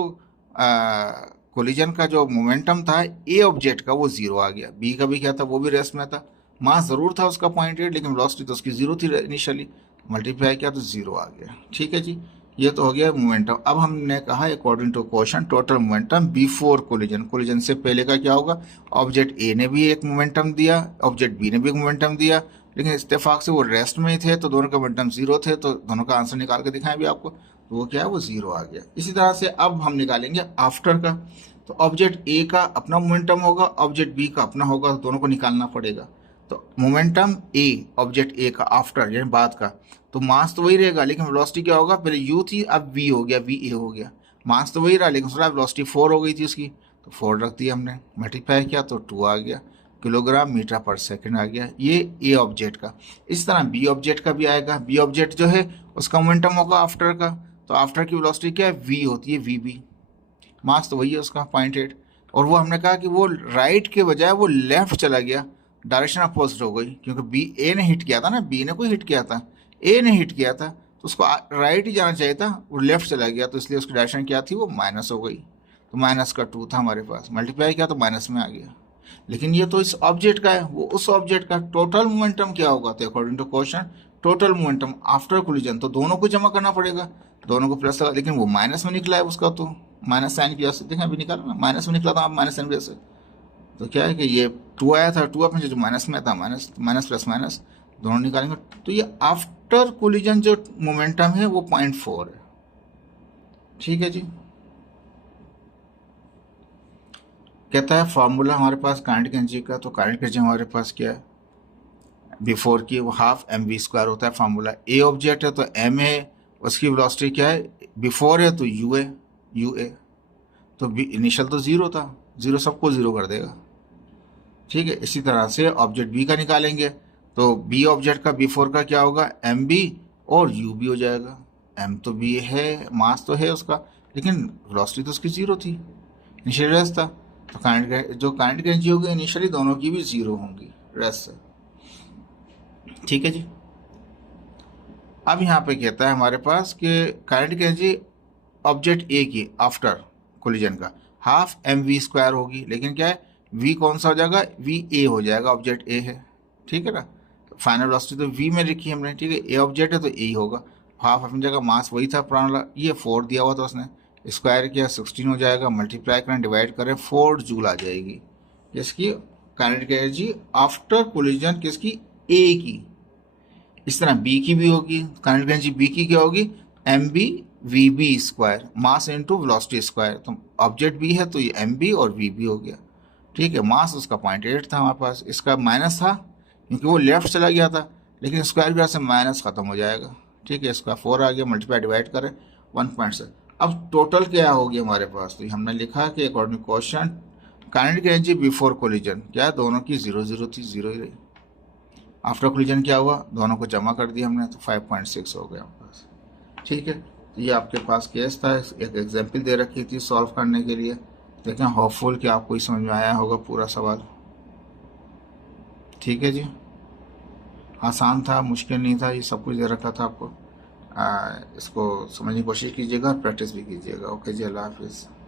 कोलिजन का जो मोमेंटम था ए ऑब्जेक्ट का, वो 0 आ गया। बी का भी क्या था, वो भी रेस्ट में था, मास ज़रूर था उसका 0.8, लेकिन वेलोसिटी तो उसकी 0 थी इनिशियली, मल्टीप्लाई किया तो 0 आ गया। ठीक है जी, ये तो हो गया मोमेंटम। अब हमने कहा according to question total momentum before collision, collision से पहले का क्या होगा, ऑब्जेक्ट ए ने भी एक मोमेंटम दिया, ऑब्जेक्ट बी ने भी एक मोमेंटम दिया, लेकिन इत्तेफाक से वो रेस्ट में ही थे तो दोनों का मोमेंटम 0 थे, तो दोनों का आंसर निकाल के दिखाएं भी आपको, तो वो क्या है, वो 0 आ गया। इसी तरह से अब हम निकालेंगे आफ्टर का। तो ऑब्जेक्ट ए का अपना मोमेंटम होगा, ऑब्जेक्ट बी का अपना होगा, तो दोनों को निकालना पड़ेगा। तो मोमेंटम ए ऑब्जेक्ट ए का आफ्टर यानी बाद का, तो मास तो वही रहेगा, लेकिन वेलोसिटी क्या होगा, पहले यू थी अब वी हो गया, वी ए हो गया। मास तो वही रहा, लेकिन उसका वेलोसिटी 4 हो गई थी उसकी, तो 4 रख दिया हमने, मल्टीप्लाई किया तो 2 आ गया। किलोग्राम मीटर पर सेकंड आ गया, ये ए ऑब्जेक्ट का। इस तरह बी ऑब्जेक्ट का भी आएगा। बी ऑब्जेक्ट जो है उसका मोमेंटम होगा आफ्टर का, तो आफ्टर की वेलोसिटी क्या है, वी होती है, वी बी। मास तो वही है उसका 0.8, और वो हमने कहा कि वो राइट के बजाय वो लेफ्ट चला गया, डायरेक्शन अपोजिट हो गई, क्योंकि बी ए ने हिट किया था ना, बी ने कोई हिट किया था, ए ने हिट किया था, तो उसको राइट ही जाना चाहिए था, वो लेफ्ट चला गया, तो इसलिए उसकी डायरेक्शन क्या थी, वो माइनस हो गई। तो माइनस का 2 था हमारे पास, मल्टीप्लाई किया तो माइनस में आ गया। लेकिन ये तो इस ऑब्जेक्ट का है, वो उस ऑब्जेक्ट का टोटल मोमेंटम क्या होगा, तो according to question total momentum after collision, तो दोनों को जमा करना पड़ेगा, दोनों को प्लस लगा, लेकिन वो माइनस में निकला है उसका, तो माइनस साइन की वजह से देखें अभी निकाला ना, माइनस में निकला था, अब माइनस साइन की वजह से, तो क्या है कि ये 2 आया था, 2 अपने जो माइनस में था, माइनस माइनस प्लस माइनस दोनों निकालेंगे, तो ये आफ्टर कोलिजन जो मोमेंटम है वो 0.4 है। ठीक है जी। कहता है फॉर्मूला हमारे पास काइनेटिक एनर्जी का, तो काइनेटिक एनर्जी हमारे पास क्या है, बिफोर की वो हाफ एम वी स्क्वायर होता है फॉर्मूला। ए ऑब्जेक्ट है तो एम है, उसकी वेलोसिटी क्या है, बिफोर है तो यू है, यू ए, तो इनिशियल तो जीरो था, जीरो सबको जीरो कर देगा। ठीक है, इसी तरह से ऑब्जेक्ट बी का निकालेंगे, तो बी ऑब्जेक्ट का बिफोर का क्या होगा, एम बी और यू बी हो जाएगा। एम तो बी है, मास तो है उसका, लेकिन वेलोसिटी तो उसकी जीरो थी, इनिशियल रेस था, तो जो काइनेटिक एनर्जी होगी इनिशियली दोनों की भी जीरो होंगी रेस से। ठीक है जी। अब यहाँ पे कहता है हमारे पास कि काइनेटिक एनर्जी ऑब्जेक्ट ए की आफ्टर कोलिजन का हाफ एम वी स्क्वायर होगी, लेकिन क्या है, वी कौन सा हो जाएगा, वी ए हो जाएगा, ऑब्जेक्ट ए है। ठीक है ना, तो फाइनल वेलोसिटी तो वी में लिखी हमने, ठीक है, ए ऑब्जेक्ट है तो ए ही होगा, हाफ अपनी जगह, मास वही था पुराना वाला, ये 4 दिया हुआ था उसने, स्क्वायर किया 16 हो जाएगा, मल्टीप्लाई करें डिवाइड करें 4 जूल आ जाएगी, इसकी काइनेटिक एनर्जी आफ्टर कोलिजन किसकी, ए की। इस तरह बी की भी होगी, काइनेटिक एनर्जी बी की क्या होगी, M B V B square, mass into velocity square, तो ऑब्जेक्ट बी है तो ये एम बी और वी बी हो गया। ठीक है, मास उसका 0.8 था हमारे पास, इसका माइनस था क्योंकि वो लेफ्ट चला गया था, लेकिन स्क्वायर की वजह से माइनस खत्म हो जाएगा। ठीक है, इसका 4 आ गया, मल्टीप्लाई डिवाइड करें 1.7। अब टोटल क्या होगी हमारे पास, तो हमने लिखा कि according question kinetic energy before collision क्या, दोनों की जीरो जीरो थी, जीरो ही रही। आफ्टर कोलिजन क्या हुआ, दोनों को जमा कर दिया हमने, तो 5.6 हो गया हमारे पास। ठीक है, ये आपके पास केस था, एक एग्जाम्पल दे रखी थी सॉल्व करने के लिए। देखें, होपफुल कि आपको समझ में आया होगा पूरा सवाल। ठीक है जी, आसान था, मुश्किल नहीं था, ये सब कुछ दे रखा था आपको। इसको समझने की कोशिश कीजिएगा, प्रैक्टिस भी कीजिएगा। ओके जी, अल्लाह हाफिज़।